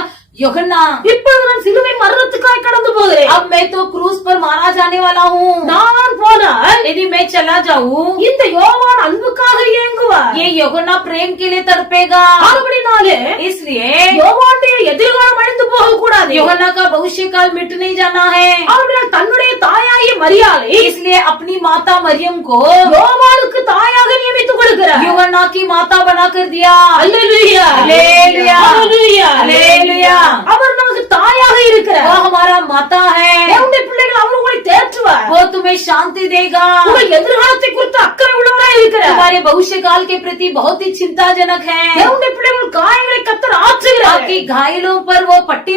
यूहन्ना, இப்பொழுது நான் சிலுவை மரணத்துக்காக கடந்து போகிறேன். अब मैं तो क्रूस पर मारा जाने वाला हूँ। நான் போனால் यदि मैं चला जाऊँ இந்த யோவான் அன்புக்காக ஏங்குவார். ये यूहन्ना प्रेम के लिए तड़पेगा। அப்படினாலே इसलिए யோவானுடைய எதிர்காலம் அழிந்து போக கூடாது. यूहन्ना का भविष्य काल मिट नहीं जाना है। அப்படினால் தன்னுடைய தாயாகிய மரியாளை इसलिए अपनी माता मरियम को யோவானுக்கு தாயாக நியமித்துக் கொடுக்கிறார். यूहन्ना की माता बनाकर दिया। அல்லேலூயா, அல்லேலூயா, அல்லேலூயா, அல்லேலூயா। அவர் நமக்கு தாயாக இருக்கிறார். वो हमारा माता है। தேவனுடைய பிள்ளைகள் அவர் உங்களை தேற்றுவார். वो तुम्हें शांति देगा। உங்கள் எதிர்காலத்தை குறித்து அக்கறை உள்ளவராய் இருக்கிறார். तुम्हारे भविष्य काल के प्रति बहुत ही चिंताजनक है। தேவனுடைய பிள்ளைகள் காயங்களை கர்த்தர் ஆற்றுகிறார். आपकी घायलों पर वो पट्टी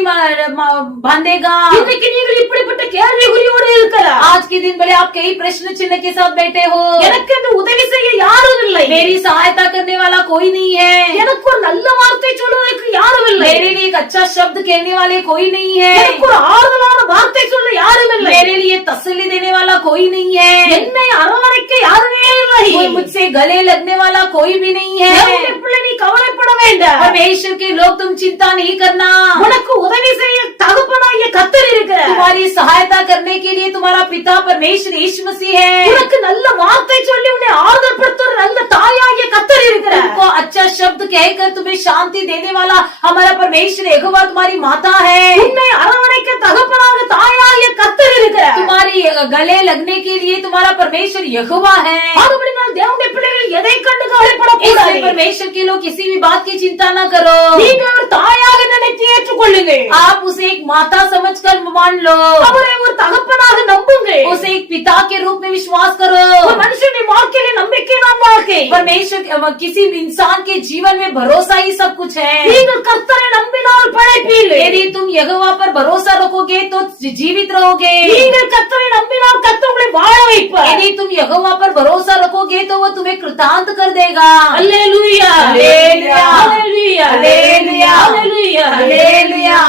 बांधेगा। இன்னைக்கு நீங்கள் இப்படிப்பட்ட கேள்விக்குறியோடு இருக்கிறார். आज के दिन भले आप कई प्रश्न चिन्ह के साथ बैठे हो। எனக்கு என்று உதவி செய்ய யாரும் இல்லை. मेरी सहायता करने वाला कोई नहीं है। எனக்கு ஒரு நல்ல வார்த்தை சொல்வதற்கு யாரும் இல்லை. मेरे लिए एक अच्छा शब्द कहने वाले कोई नहीं है। எனக்கு ஒரு ஆறுதலான வார்த்தை சொல்ல யாரும் இல்லை. मेरे लिए तसल्ली देने वाला कोई नहीं है। என்னை அரவணைக்க யாருமே இல்லை. कोई मुझसे गले लगने वाला कोई भी नहीं தேவனுடைய है। பிள்ளை நீ கவலைப்பட வேண்டாம். परमेश्वर के लोग तुम चिंता नहीं करना। உனக்கு உதவி செய்ய தகப்பனாகிய கர்த்தர் இருக்கிறார். तुम्हारी सहायता करने के लिए तुम्हारा पिता परमेश्वर यीशु मसीह है। உனக்கு நல்ல வார்த்தை சொல்லி உன்னை ஆறுதல் படுத்துற நல்ல தாயாகிய கர்த்தர் இருக்கிறார். तुमको अच्छा शब्द कहकर तुम्हें शांति देने वाला हमारा परमेश्वर यहोवा तुम्हारी माता है। உன்னை அரவணைக்க தகப்பனாக தாயாகிய கர்த்தர் இருக்கிறார். तुम्हारी गले लगने के लिए तुम्हारा परमेश्वर यहोवा है। அதுபடினால் தேவனுடைய பிள்ளைகள் எதை கண்டு கவலைப்படக்கூடாது. इसलिए परमेश्वर के लोग किसी भी बात की चिंता न करो। நீங்கள் அவர் தாயாக நினைத்து ஏற்றுக்கொள்ளுங்க. आप उसे एक माता समझकर मान लो। அவரை ஒரு தகப்பனாக நம்புங்க. उसे एक पिता के रूप में विश्वास करो। ஒரு மனுஷனுடைய வாழ்க்கையில நம்பிக்கை தான் வாழ்க்கை. परमेश्वर किसी इंसान के जीवन में भरोसा ही सब कुछ है। நீங்கள் கர்த்தரை நம்பினால் பிழைப்பீர்கள். यदि तुम यहोवा पर भरोसा रखोगे तो जीवित रहोगे। நீங்கள் கர்த்தரை நம்பினால் கர்த்தர் உங்களை வாழ வைப்பார். यदि तुम यहोवा पर भरोसा रखोगे तो वो तुम्हें कृतांत कर देगा। அல்லேலூயா அல்லேலூயா அல்லேலூயா அல்லேலூயா அல்லேலூயா அல்லேலூया।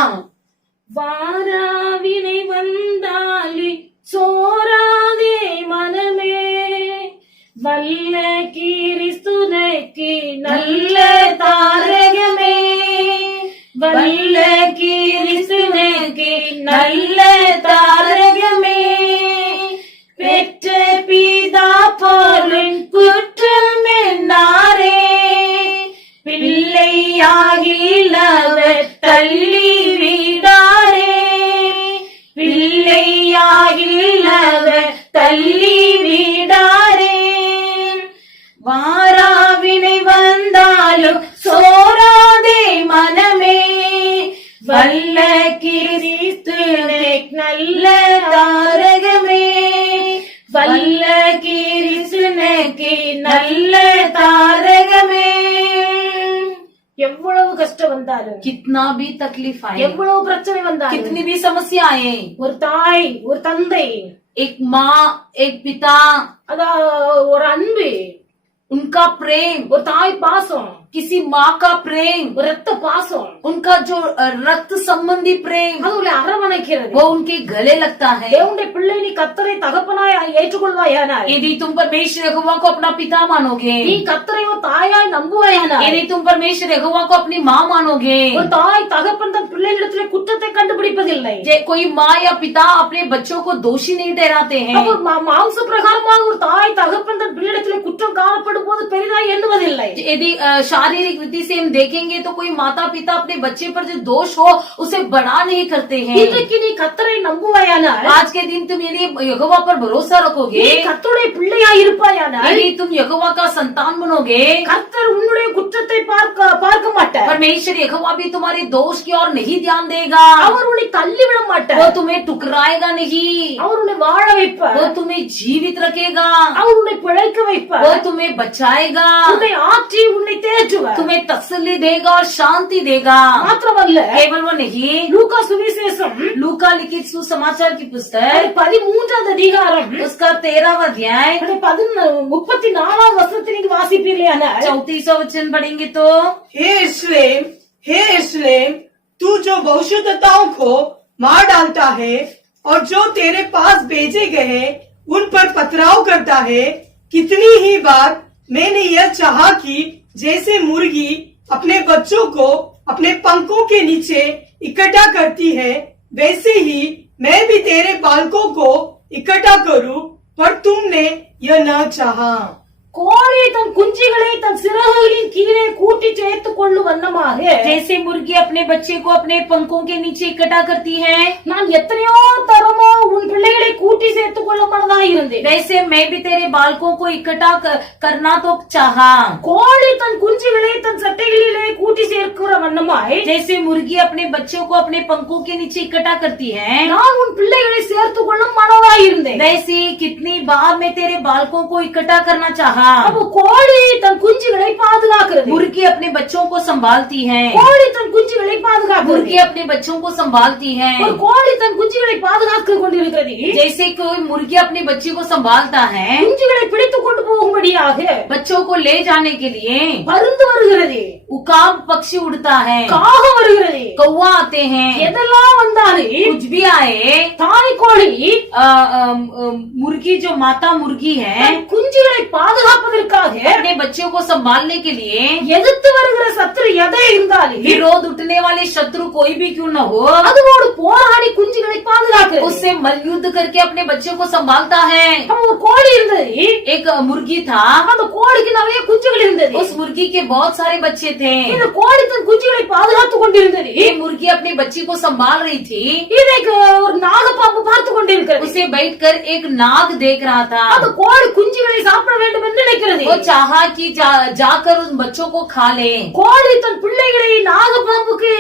வாராவினை வந்தாலி சோராதே மனமே, வல்ல கிறிஸ்துனுக்கு நல்ல தாரகமே, வல்ல கிறிஸ்துனுக்கு நல்ல தாரகமே, பெற்ற பிதா போலும் குற்றம் என்னாரே, பிள்ளையாகிலவர் தள்ளி விடாரே, பிள்ளையாகிலவர் தள்ளி விடாரே, வாராவினை வந்தாலும் சோராதே மனமே, வல்ல கிறிஸ்துவே நல்ல தாரகமே, வல்ல கிறிஸ்துவே நல்ல தாரகமே. எவ்வளவு கஷ்டம் வந்தாலும், कितना भी तकलीफ आए, எவ்வளவு பிரச்சனை வந்தாலும், कितनी भी समस्या आए, ஒரு தாய் ஒரு தந்தை, एक माँ एक पिता, ஒரு அன்பு, उनका प्रेम, ஒரு தாய் பாசம், किसी माँ का प्रेम, ஒரு ரத்த பாசம், उनका जो रक्त संबंधी प्रेम, அது உங்களை அரவணைக்கிறது. वो उनके गले लगता है। தேவனுடைய பிள்ளை நீ கர்த்தரை தகப்பனாய் ஏற்றுக்கொள்வாயானால், यदि तुम परमेश्वर यहोवा को अपना पिता मानोगे, நீ கர்த்தரை ஒரு தாயாய் நம்புவாயானால், यदि तुम परमेश्वर यहोवा को अपनी माँ मानोगे, ஒரு தாய் தகப்பன் தன் பிள்ளைகளிடத்திலே குற்றத்தை கண்டுபிடிப்பதில்லை. कोई माँ या पिता अपने बच्चों को दोषी नहीं ठहराते हैं। அப்போ மாம்ச பிரகாரமாக ஒரு தாய் தகப்பன் தன் பிள்ளைகளிடத்திலே குற்றம் காணப்படும் போது பெரிதாய் எண்ணுவதில்லை. यदि शारीरिक रीति से हम देखेंगे तो कोई माता पिता अपने बच्चे पर जो दोष हो उसे बड़ा नहीं करते हैं। இன்றைக்கு நீ கர்த்தரை நம்புவாயானால், आज के दिन तुम यदि यहोवा पर भरोसा रखोगे, நீ கர்த்தருடைய பிள்ளையாய் இருப்பாயானால், यदि तुम यहोवा का संतान बनोगे, கர்த்தர் உன்னுடைய குற்றத்தை பார்க்க மாட்டார். परमेश्वर यहोवा भी तुम्हारे दोष की ओर नहीं ध्यान देगा। அவர் உன்னை தள்ளிவிட மாட்டார். वो तुम्हें टुकराएगा नहीं, அவர் உன்னை வாழ வைப்பார். वो तुम्हें जीवित रखेगा, அவர் உன்னை பிழைக்க வைப்பார். वो तुम्हें बचाएगा, உன்னை ஆற்றி உன்னை தேற்றுவார். तुम्हें तसल्ली देगा और शांति देगा। மாத்திரமல்ல, केवल वो नहीं, லூக்கா சுவிசேஷம் लूका लिखित सुसमाचार की पुस्तक 13வது அதிகாரம் उसका 13वां अध्याय 34வது வசனத்தை நீங்க வாசிப்பீர்களானால், 34वां वचन पढ़ेंगे तो, हे इस्राएल, तू जो बहुशुद्धताओं को मार डालता है और जो तेरे पास भेजे गए उन पर पथराव करता है, कितनी ही बार मैंने यह चाहा कि जैसे मुर्गी अपने बच्चों को अपने पंखों के नीचे इकट्ठा करती है, वैसे ही मैं भी तेरे बालकों को इकट्ठा करूं, पर तुमने यह न चाहा। கோழி தன் குஞ்சுகளை தன் சிறகுகளின் கீழே கூட்டி சேர்த்துக் கொள்ளும் வண்ணமாக, जैसे मुर्गी अपने बच्चे को अपने पंखों के नीचे इकट्ठा करती है, நான் எத்தனையோ தரமோ உன் பிள்ளைகளை கூட்டி சேர்த்துக் கொள்ள மனதாக இருந்தேன். वैसे मैं भी तेरे बालकों को इकट्ठा करना तो चाहा। கோழி தன் குஞ்சுகளை தன் சட்டைகளிலே கூட்டி சேர்க்கிற வண்ணமாய், जैसे मुर्गी अपने बच्चों को अपने पंखों के नीचे इकट्ठा करती है, நான் உன் பிள்ளைகளை சேர்த்துக் கொள்ளும் மனதாக இருந்தேன். वैसे कितनी बार मैं तेरे बालकों को इकट्ठा करना चाहा। அப்போ கோழி தன் குஞ்சுகளை பாதுகாக்கிறது. मुर्गी अपने बच्चों को संभालती है, கோழி தன் குஞ்சுகளை பாதுகாக்கிறது. मुर्गी अपने बच्चों को संभालती है। ஒரு கோழி தன் குஞ்சுகளை பாதுகாத்துக் கொண்டிருக்கிறது. जैसे कोई मुर्गी अपने बच्चे को संभालता है, குஞ்சுகளை பிடித்துக் கொண்டு போகும்படியாக बच्चों को ले जाने के लिए பருந்து வருகிறது, उकाब पक्षी उड़ता है, காகம் வருகிறது. कौवा आते हैं, எதெல்லாம் வந்தாலும் कुछ भी आए, தாய் கோழி मुर्गी जो माता मुर्गी है தன் குஞ்சுகளை பாதுகாப்பதற்காக अपने बच्चों को संभालने के लिए எதிர்த்து வருகிற சத்துரு எதை இருந்தாலும் विरोध उठने वाले शत्रु कोई भी क्यों न हो, அதுவோடு போராடி குஞ்சுகளை பாதுகாக்கிறது. उससे मल्लयुद्ध करके अपने बच्चों को संभालता है। அப்ப ஒரு கோழி இருந்தது, एक मुर्गी था, அந்த கோழிக்கு நிறைய குஞ்சுகள் இருந்தது. उस मुर्गी के बहुत सारे बच्चे थे। இந்த கோழி தன் குஞ்சுகளை பாதுகாத்துக் கொண்டிருந்தது. ये मुर्गी अपने बच्चे को संभाल रही थी, இதை ஒரு நாகப்பாம்பு பார்த்து கொண்டிருக்கிறது. उसे बैठकर एक नाग देख रहा था। அந்த கோழி குஞ்சுகளை சாப்பிட வேண்டும் என்று நினைக்கிறது. वो चाहा कि जाकर उन बच्चों को खा ले, கோழி தன் பிள்ளைகளை நாகப்பாம்புக்கு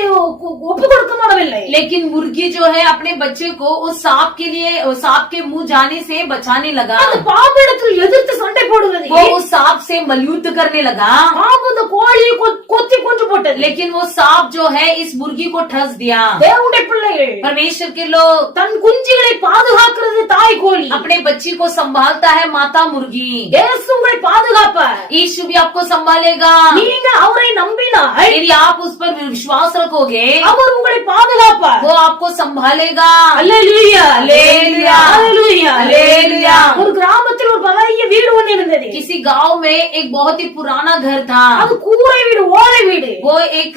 ஒப்பு கொடுக்க மாட்டவில்லை. लेकिन मुर्गी जो है अपने बच्चे को उस सांप के लिए सांप के मुंह जाने से बचाने लगा. அந்த பாம்பிடத்தில் எதிர்த்து சண்டை போடுகிறது. वो उस सांप से मलयुद्ध करने लगा, பாம்பு அந்த கோழியை கொத்தி கொன்று போட்டது. लेकिन वो सांप जो है इस मुर्गी को ठस दिया. தேவனுடைய பிள்ளைகள் परमेश्वर के लोग, தன் குஞ்சுகளை பாதுகாக்கிறது தாய் கோழி. अपने बच्ची को संभालता है माता मुर्गी. இயேசு உங்களை பாதுகாப்பார். यीशु भी आपको संभालेगा. நீங்க அவரை நம்பினால் यदि आप उस पर विश्वास रखोगे, அவர் உங்களை பாதுகாப்பார். वो आपको संभालेगा. அல்லேலூயா, அல்லேலூயா, அல்லேலூயா, அல்லேலூயா. ஒரு கிராமத்தில் ஒரு பழைய வீடு ஒன்று இருந்தது. किसी गांव में एक बहुत ही पुराना घर था. அது கூரை வீடு, ஓலை வீடு. वो एक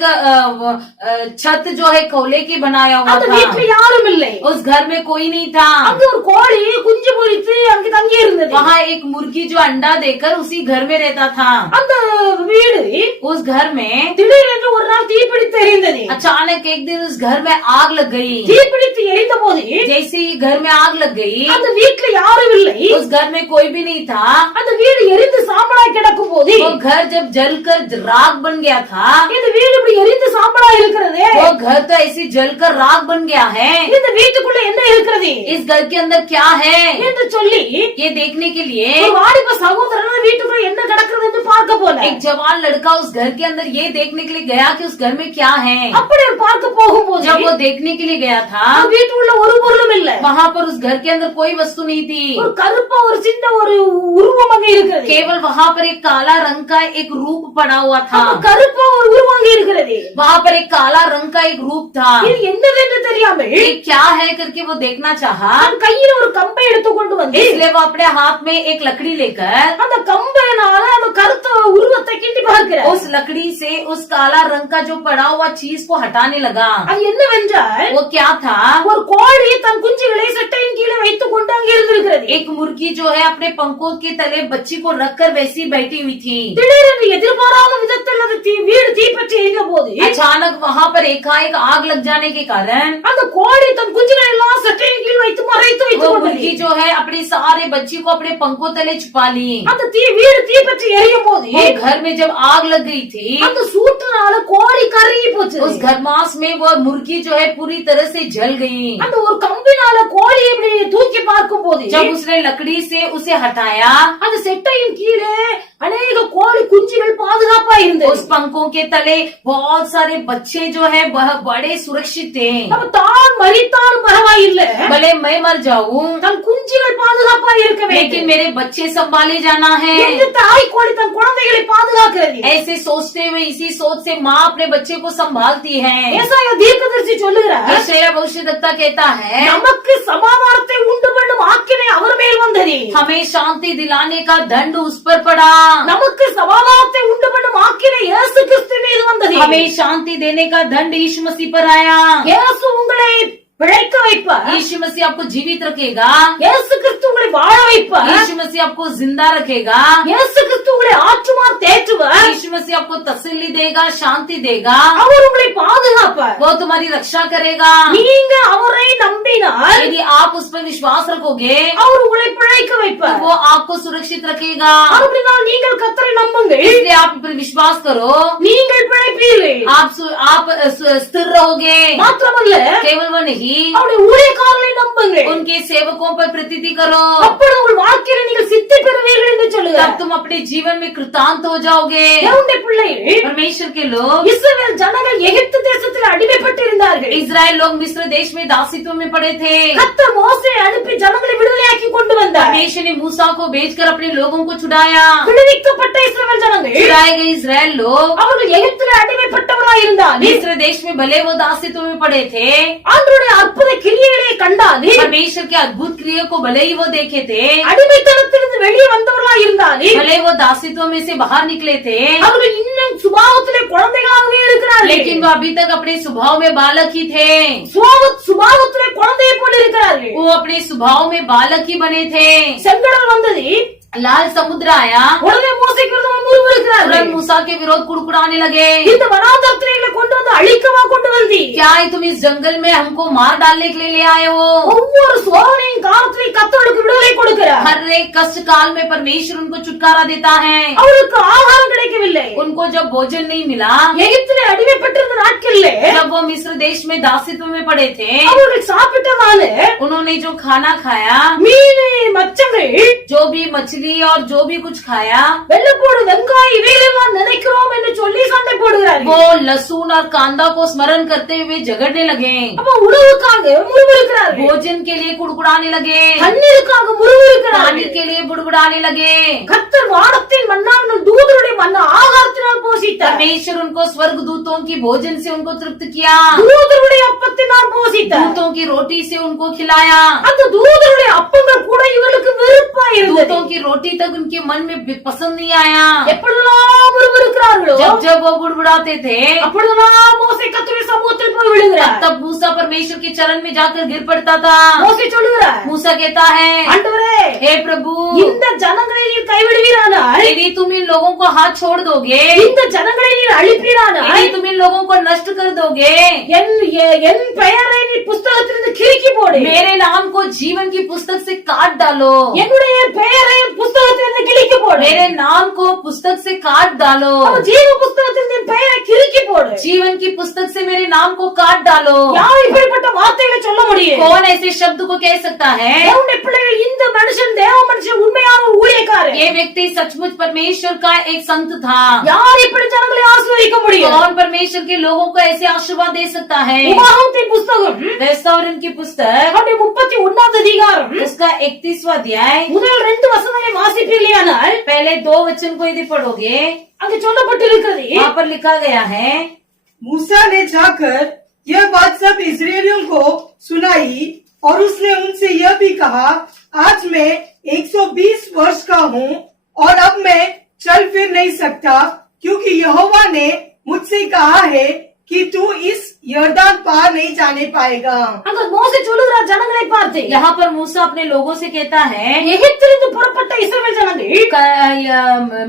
छत जो है कोयले की बनाया हुआ அந்த था. வீட்டுல யாரும் இல்லை. उस घर में कोई नहीं था. அங்க ஒரு கோழி குஞ்சு பொரித்து அங்க தங்கி இருந்தது. वहाँ एक मुर्गी जो अंडा देकर उसी घर में रहता था. அந்த வீடு उस घर में திடீரென்று ஒரு நாள் தீப்பிடித்து எரிந்தது. अचानक एक दिन उस घर में आग लग गई. தீப்பிடித்து எரிந்த போது जैसे ही घर में आग लग गई, அந்த வீட்டுல யாரும் இல்லை. उस घर में कोई भी नहीं था. அந்த வீடு எரிந்து சாம்பலாய் கிடக்கும் போது वो घर जब जलकर राख बन गया था, இந்த வீடு இப்படி எரிந்து சாம்பலாய் இருக்கிறது. वो घर तो ऐसे जलकर राख बन गया है. இந்த வீட்டுக்குள்ள என்ன இருக்கிறது इस घर के अंदर क्या है என்று சொல்லி ये देखने के लिए ஒரு வாலிப சகோதரன் வீட்டுக்குள்ள என்ன கிடக்கிறது என்று பார்க்க போல. एक जवान लड़का उस घर के अंदर ये देखने के लिए गया कि उस घर में क्या है. அப்படி அவர் பார்க்க போகும்போது जब वो देखने के लिए गया था, வீட்டுக்குள்ள ஒரு பொருளும் இல்ல. वहाँ पर उस घर के अंदर कोई वस्तु नहीं थी. ஒரு கருப்பா ஒரு சின்ன ஒரு உருவம் அங்க இருக்கிறது. केवल वहाँ पर एक काला रंग का एक रूप पड़ा हुआ था. அந்த கருப்பா ஒரு உருவம் அங்க இருக்கிறது. वहाँ पर एक काला रंग का एक रूप था. இது என்னவென்று தெரியாமல் ये क्या है करके वो देखना चाहा. தன் கையில ஒரு கம்பை எடுத்து கொண்டு வந்து इसलिए वो अपने हाथ में एक लकड़ी लेकर அந்த கம்பையினால அந்த கருத்த உருவத்தை கிண்டி பார்க்கிறார். उस लकड़ी से उस काला रंग का जो पड़ा हुआ चीज को हटाने लगा. அது என்னவென்றால் वो क्या था. ஒரு கோழி தன் குஞ்சுகளை சட்டையின் கீழே வைத்துக் கொண்டு அங்கே இருந்திருக்கிறது. एक मुर्गी जो है अपने पंखों के तले बच्ची को रखकर वैसी बैठी हुई थी. திடீரென்று எதிர்பாராத விதத்தில் அது வீடு தீப்பற்றி எரிந்த போது अचानक वहाँ पर एकाएक आग लग जाने के कारण அந்த கோழி தன் குஞ்சுகளை எல்லாம் சட்டையின் கீழ் வைத்து மறைத்து वो வைத்துக் मुर्गी கொண்டது. जो है अपने सारे बच्ची को अपने पंखों तले छुपा ली. அந்த வீடு தீப்பற்றி எரியும் போது वो घर में जब आग लग गई थी, அந்த சூட்டுனால கோழி கருகி போச்சு. उस घरमास में वो मुर्गी जो है पूरी तरह से जल गई. அந்த ஒரு கம்பினால கோழி இப்படி தூக்கி பார்க்கும் போது जब उसने लकड़ी से उसे हटाया, அந்த செட்டையின் கீழே அநேக கோழி குஞ்சுகள் பாதுகாப்பா இருந்தது. उस पंखों के तले बहुत सारे बच्चे जो है वह बड़े सुरक्षित थे. அப்ப தான் மரித்தாலும் பரவாயில்ல, भले मैं मर जाऊं, தன் குஞ்சுகள் பாதுகாப்பா இருக்க लेकिन வேண்டும். मेरे बच्चे संभाले जाना है. எந்த தாய் கோழி தன் குழந்தைகளை பாதுகாக்கிறது. ऐसे सोचते हुए इसी सोच से माँ अपने बच्चे को संभालती है. ஏசாயா தீர்க்கதரிசி சொல்லுகிறார், यशायाह भविष्यद्वक्ता कहता है, நமக்கு சமாதானத்தை உண்டு பண்ணும் ஆக்கினை அவர் மேல் வந்தது. हमें शांति दिलाने का दंड उस पर पड़ा. நமக்கு சமாதானத்தை உண்டு பண்ணும் ஆக்கினை இயேசு கிறிஸ்து மீது வந்தது. हमें शांति देने का दंड यीशु मसीह पर आया. இயேசு உங்களை பிழைக்க வைப்பார். यीशु मसीह आपको जीवित रखेगा. இயேசு கிறிஸ்து உங்களை வாழ வைப்பார். यीशु मसीह आपको जिंदा रखेगा. இயேசு கிறிஸ்து உங்களை ஆற்றுமார் தேற்றுவார். यीशु मसीह आपको तसल्ली देगा, शांति देगा. அவர் உங்களை பாதுகாப்பார். वो तुम्हारी रक्षा करेगा. நீங்க அவரை நம்பினால் यदि आप उस पर विश्वास रखोगे அவர் उங்களை பிழைக்க तो வைப்பார். वो आपको सुरक्षित रखेगा. அப்படினால் நீங்கள் கர்த்தரை நம்புங்கள், इसलिए आप पर विश्वास करो, நீங்கள் பிழைப்பீர்கள். आप स्थिर रहोगे. மாத்திரமல்ல, केवल वो नहीं, அவருடைய ஊழியக்காரரை நம்புங்கள். उनके सेवकों पर प्रीति करो. அப்படி உங்கள் வாழ்க்கையில நீங்கள் சித்தி பெறுவீர்கள் என்று तब சொல்லுகிறார். तुम अपने जीवन में कृतांत हो जाओगे. தேவனுடைய பிள்ளைகள், परमेश्वर के लोग, இஸ்ரவேல் ஜனங்கள் எகிப்து தேசத்தில் அடிமைப்பட்டிருந்தார்கள். इजराइल लोग मिस्र देश में दासित्व में पड़े थे. கர்த்தர் மோசேயை அனுப்பி ஜனங்களை விடுதலையாக்கி கொண்டு வந்தார். परमेश्वर ने मूसा को भेजकर अपने लोगों को छुड़ाया. விடுவிக்கப்பட்ட இஸ்ரவேல் ஜனங்கள் छुड़ाए गए इजराइल लोग அவர்கள் எகிப்திலே அடிமைப்பட்டவராய் இருந்தார்கள். मिस्र देश में भले वो दासित्व में पड़े थे, ஆண்டவருடைய அற்புத கிரியைகளை கண்டார்கள். परमेश्वर के अद्भुत क्रिया को भले ही वो देखे थे, அடிமைத்தனத்திலிருந்து வெளியே வந்தவர்களாய் இருந்தார்கள். भले वो दासित्व में से बाहर निकले थे, அவர்கள் இன்னும் சுபாவத்திலே குழந்தைகளாகவே இருக்கிறார்கள். लेकिन वो अभी तक अपने स्वभाव में बालक ही थे. சுபாவத்திலே குழந்தையை போல இருக்கிறார்கள். वो अपने स्वभाव में बालक ही बने थे. செங்கடல் வந்தது, लाल समुद्र आया, உடனே மோசேக்கு விரோதமாக முறுமுறுக்கிறார்கள். तुरंत मूसा के विरोध कुड़कुड़ाने लगे. இந்த வனாந்தரத்திலே எங்களை கொண்டு வந்து அழிக்கவா கொண்டு வந்தி? क्या है तुम इस जंगल में हमको मार डालने के लिए ले आए हो? ஒவ்வொரு சோதனையின் காலத்திலே கர்த்தருக்கு விடுதலை கொடுக்கிறார். हर एक कष्ट काल में परमेश्वर उनको छुटकारा देता है। அவருக்கு ஆகாரம் கிடைக்கவில்லை. उनको जब भोजन नहीं मिला, எகிப்திலே அடிமைப்பட்டிருந்த நாட்களிலே जब वो मिस्र देश में दासित्व में पड़े थे, அவர்கள் சாப்பிட்டதால उन्होंने जो खाना खाया, மீன் மச்சங்கள் जो भी मछली और जो भी कुछ खाया, வெள்ளப்போடு வெங்காயம் இவைகளெல்லாம் நினைக்கிறோம் என்று சொல்லி சண்டை போடுகிறார்கள். वो लहसुन और कांदा को स्मरण करते हुए झगड़ने लगे, அப்ப உணவுக்காக முறுமுறுக்கிறார்கள், भोजन के लिए कुड़कुड़ाने लगे, தண்ணீருக்காக पानी முறுமுறுக்கிறார்கள். के लिए बुड़बुड़ाने लगे। கர்த்தர் வானத்தின் மன்னாவினால் தூதருடைய மன்னா ஆகாரத்தினால் போஷித்தார். परमेश्वर उनको स्वर्ग दूतों की भोजन से उनको तृप्त किया, தூதருடைய அப்பத்தினால் போஷித்தார். दूतों की रोटी से उनको खिलाया। அந்த தூதருடைய அப்பங்கள் கூட இவர்களுக்கு வெறுப்பா இருந்தது. दूतों की रोटी तक उनके मन में पसंद नहीं आया। எப்பொழுதெல்லாம் முறுமுறுக்கிறார்களோ जब जब वो बुड़बुड़ाते थे, அப்பொழுதெல்லாம் மோசே கர்த்தருடைய சமூகத்தில் போய் விழுகிறார். तब मूसा परमेश्वर के चरण में जाकर गिर पड़ता था। மோசே சொல்லுகிறார், मूसा कहता है, ஆண்டவரே, हे प्रभु, இந்த ஜனங்களை நீர் கைவிடுவீரானால், यदि तुम इन लोगों को हाथ छोड़ दोगे, இந்த ஜனங்களை நீர் அழிப்பீரானால், यदि तुम इन लोगों को नष्ट कर दोगे, என் பெயரை நீ புஸ்தகத்திலிருந்து கிறுக்கி போடு, मेरे नाम को जीवन की पुस्तक से काट डालो, என்னுடைய பெயரை புஸ்தகத்திலிருந்து கிறுக்கி போடு, मेरे नाम को पुस्तक से काट डालो, ஜீவ புஸ்தகத்திலிருந்து என் பெயரை கிறுக்கி போடு. जीवन की पुस्तक से मेरे नाम को काट डालो। யார் இப்படிப்பட்ட வார்த்தைகளை சொல்ல முடியும்? कौन ऐसे शब्द को कह सकता है? தேவனுடைய பிள்ளைகள், இந்த மனுஷன் தேவ மனுஷன் உண்மையான ஒரு ஊழியக்காரன். ये व्यक्ति सचमुच परमेश्वर का एक संत था। யார் இப்படி ஜனங்களை ஆசீர்வதிக்க முடியும்? कौन परमेश्वर के लोगों को ऐसे आशीर्वाद दे सकता है? உபாகமத்தின் புஸ்தகம் वैश्वावरण की पुस्तक அவருடைய 31 அதிகாரம் उसका 31वां अध्याय முதல் 2 வசனங்களை வாசிப்பீர்களானால் पहले 2 वचन को यदि पढ़ोगे, அங்கு சொல்லப்பட்டிருக்கிறது, वहाँ पर लिखा गया है, मूसा ने जाकर यह बात सब इस्राएलियों को सुनाई और उसने उनसे यह भी कहा, आज मैं 120 वर्ष का हूँ और अब मैं चल फिर नहीं सकता, क्योंकि यहोवा ने मुझसे कहा है कि तू इस यर्दान पार नहीं जाने पाएगा। அங்க மோசே சொல்லுகிறார் ஜனங்களை பார்த்து, यहाँ पर मूसा अपने लोगों से कहता है, எகிப்திலிருந்து புறப்பட்ட இஸ்ரவேல் ஜனங்கள்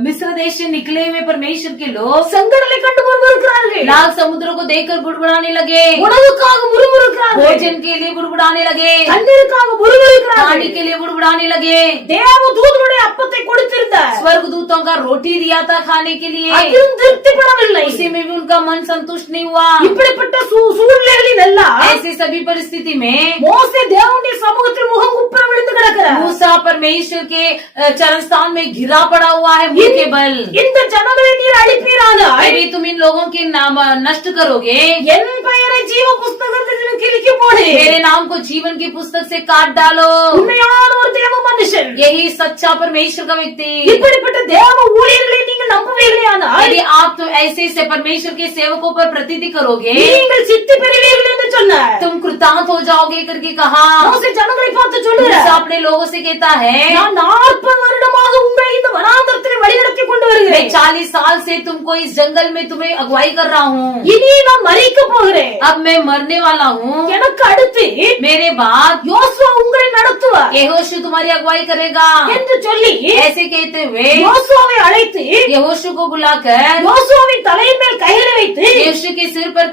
मिस्र देश से निकले हुए परमेश्वर के लोग செங்கடலை கண்டு முறுமுறுக்கிறார்கள், लाल समुद्र को देखकर बुड़बुड़ाने लगे, உணவுக்காக முறுமுறுக்கிறார்கள், भोजन के लिए बुड़बुड़ाने लगे, தண்ணீருக்காக முறுமுறுக்கிறார்கள். पानी के लिए बुड़बुड़ाने लगे। தேவ தூதனுடைய அப்பத்தை கொடுத்திருந்தார், स्वर्ग दूतों का रोटी दिया था खाने के लिए, அதிலும் திருப்திப்படவில்லை. उसी में भी उनका मन संतुष्ट नहीं हुआ। இப்படிப்பட்ட சூழ்நிலைகளில் எல்லாம் ऐसी सभी परिस्थिति में மோசே தேவனுடைய சமூகத்தில் முகம் குப்புற விழுந்து கிடக்கிறார். मूसा परमेश्वर के चरण स्थान में घिरा पड़ा हुआ है मुंह के बल। இந்த ஜனங்களை நீர் அழிப்பீரானால், यदि तुम इन लोगों के नाम नष्ट करोगे, என் பெயரை ஜீவ புஸ்தகத்தில் கிறுக்கி போடு. मेरे नाम को जीवन की पुस्तक से काट डालो। உண்மையான ஒரு தேவ மனுஷன், यही सच्चा परमेश्वर का व्यक्ति। இப்படிப்பட்ட தேவ ஊழியர்களை நீங்கள் நம்புவீர்களானால், यदि आप तो ऐसे से परमेश्वर के सेवकों पर प्रतीति करोगे, நீங்கள் சித்தி பெறுவீர்கள் என்று சொன்னார். तुम कृतांत हो जाओगे करके कहा। மோசே ஜனங்களை பார்த்து मूसा சொல்லுகிறார், अपने लोगों से कहता है, நான் 40 வருடமாக உங்களை இந்த வனாந்தரத்தில் வழிநடத்தி கொண்டு मैं வருகிறேன். 40 साल से तुमको इस जंगल में तुम्हें अगुवाई कर रहा हूँ, இனி நான் மரிக்க போகிறேன். अब मैं मरने वाला हूँ। எனக்கு அடுத்து मेरे बाद யோசுவா உங்களை நடத்துவார் यहोशू तुम्हारी अगुवाई करेगा। என்று சொல்லி ऐसे कहते हुए யோசுவாவை அழைத்து यहोशू को बुलाकर யோசுவாவின் தலையின் மேல் கைகளை வைத்து यहोशू के सिर पर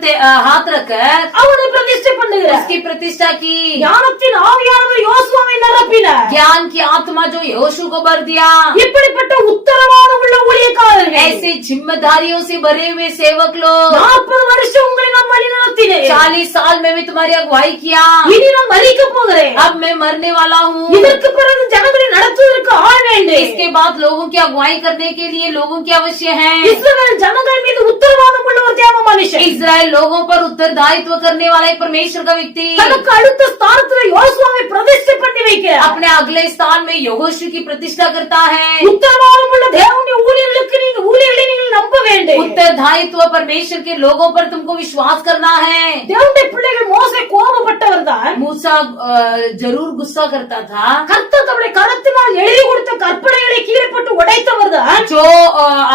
हाथ रखकर அவனை பிரதிஷ்டை பண்ணுகிறார். उसकी प्रतिष्ठा की। ஞானத்தின் ஆவியானவர் யோசுவாவை நிரப்பினார். ज्ञान की आत्मा जो यहोशू को भर दिया। இப்படிப்பட்ட உத்தரவாதம் உள்ள ஊழியக்காரர்கள், ऐसे जिम्मेदारियों से भरे हुए सेवक लोग, 40 வருஷம் உங்களை நான் வழி நடத்தினேன். 40 साल में मैं तुम्हारी अगुवाई किया, இனி நான் மரிக்க போகிறேன். अब मैं मरने वाला हूँ। இதற்கு பிறகு ஜனங்களை நடத்துவதற்கு ஆள் வேண்டும். इसके बाद लोगों की अगुवाई करने के लिए लोगों की अवश्य है। இஸ்ரவேல் ஜனங்கள் மீது உத்தரவாதம் உள்ள ஒரு தேவ மனுஷன், इस्राएल लोगों पर उत्तरदायित्व करने वाला एक परमेश्वर का व्यक्ति தனக்கு அடுத்த ஸ்தானத்தில் யோசுவாவை பிரதிஷ்டை பண்ணி வைக்கிறார். अपने अगले स्थान में यहोशू की प्रतिष्ठा करता है। உத்தரவாதம் உள்ள தேவனுடைய ஊழியர்களுக்கு ஊழியர்களை நீங்கள் நம்ப வேண்டும். उत्तरदायित्व परमेश्वर के लोगों पर तुमको विश्वास करना है। தேவனுடைய பிள்ளைகள் மோசே கோபப்பட்டவர் தான். मूसा जरूर गुस्सा करता था। கர்த்தர் தம்முடைய கரத்தினால் எழுதி கொடுத்த கற்பனைகளை கீழே போட்டு உடைத்தவர் தான். जो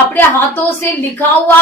अपने हाथों से लिखा हुआ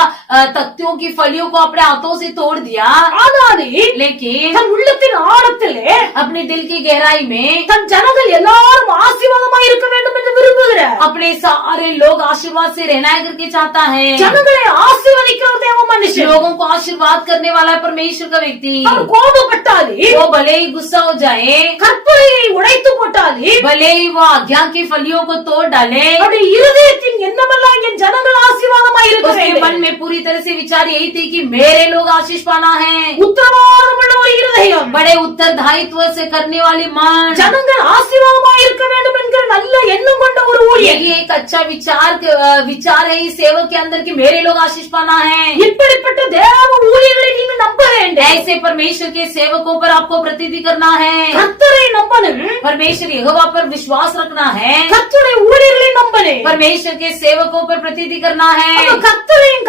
तख्तियों की फलियों को अपने हाथों से तोड़ दिया, ஆனாலும் लेकिन தன் உள்ளத்தின் ஆழத்திலே अपने दिल की गहराई में தன் ஜனங்கள் எல்லாரும் ஆசீர்வாதமாய் இருக்க வேண்டும் என்று விரும்புகிறார். अपने सारे लोग आशीर्वाद से रहना है करके चाहता है। ஜனங்களை ஆசீர்வதிக்கிற தேவ மனுஷன். लोगों को आशीर्वाद करने वाला है परमेश्वर का व्यक्ति। அவர் கோபப்பட்டாலே, वो भले ही गुस्सा हो जाए, கற்பனையை உடைத்து போட்டாலே, भले ही वो आज्ञा की फलियों को तोड़ डाले, அவருடைய இருதயத்தின் எண்ணமெல்லாம் என் ஜனங்கள் ஆசீர்வாதமாய் இருக்க उसके வேண்டும். मन में पूरी तरह से विचार यही थी कि मेरे लोग आशीष पाना है। உத்தரவாதமுள்ள ஒரு இருதயம், बड़े उत्तरदायित्व से करने वाली मन, ஜனங்கள் ஆசீர்வாதமாய் இருக்க வேண்டும் என்கிற நல்ல எண்ணம் கொண்ட ஒரு ஊழியர். यही एक अच्छा विचार है इस सेवक के अंदर कि मेरे लोग आशीष पाना है। இப்படிப்பட்ட தேவ ஊழியர்களை நீங்க நம்ப வேண்டும். ऐसे परमेश्वर के सेवकों पर आपको प्रतिनिधि करना है। கர்த்தரை நம்பணும், परमेश्वर यहोवा पर विश्वास रखना है। கர்த்தருடைய ஊழியர்களை நம்பணும். परमेश्वर के सेवकों पर प्रतिनिधि करना है। அப்ப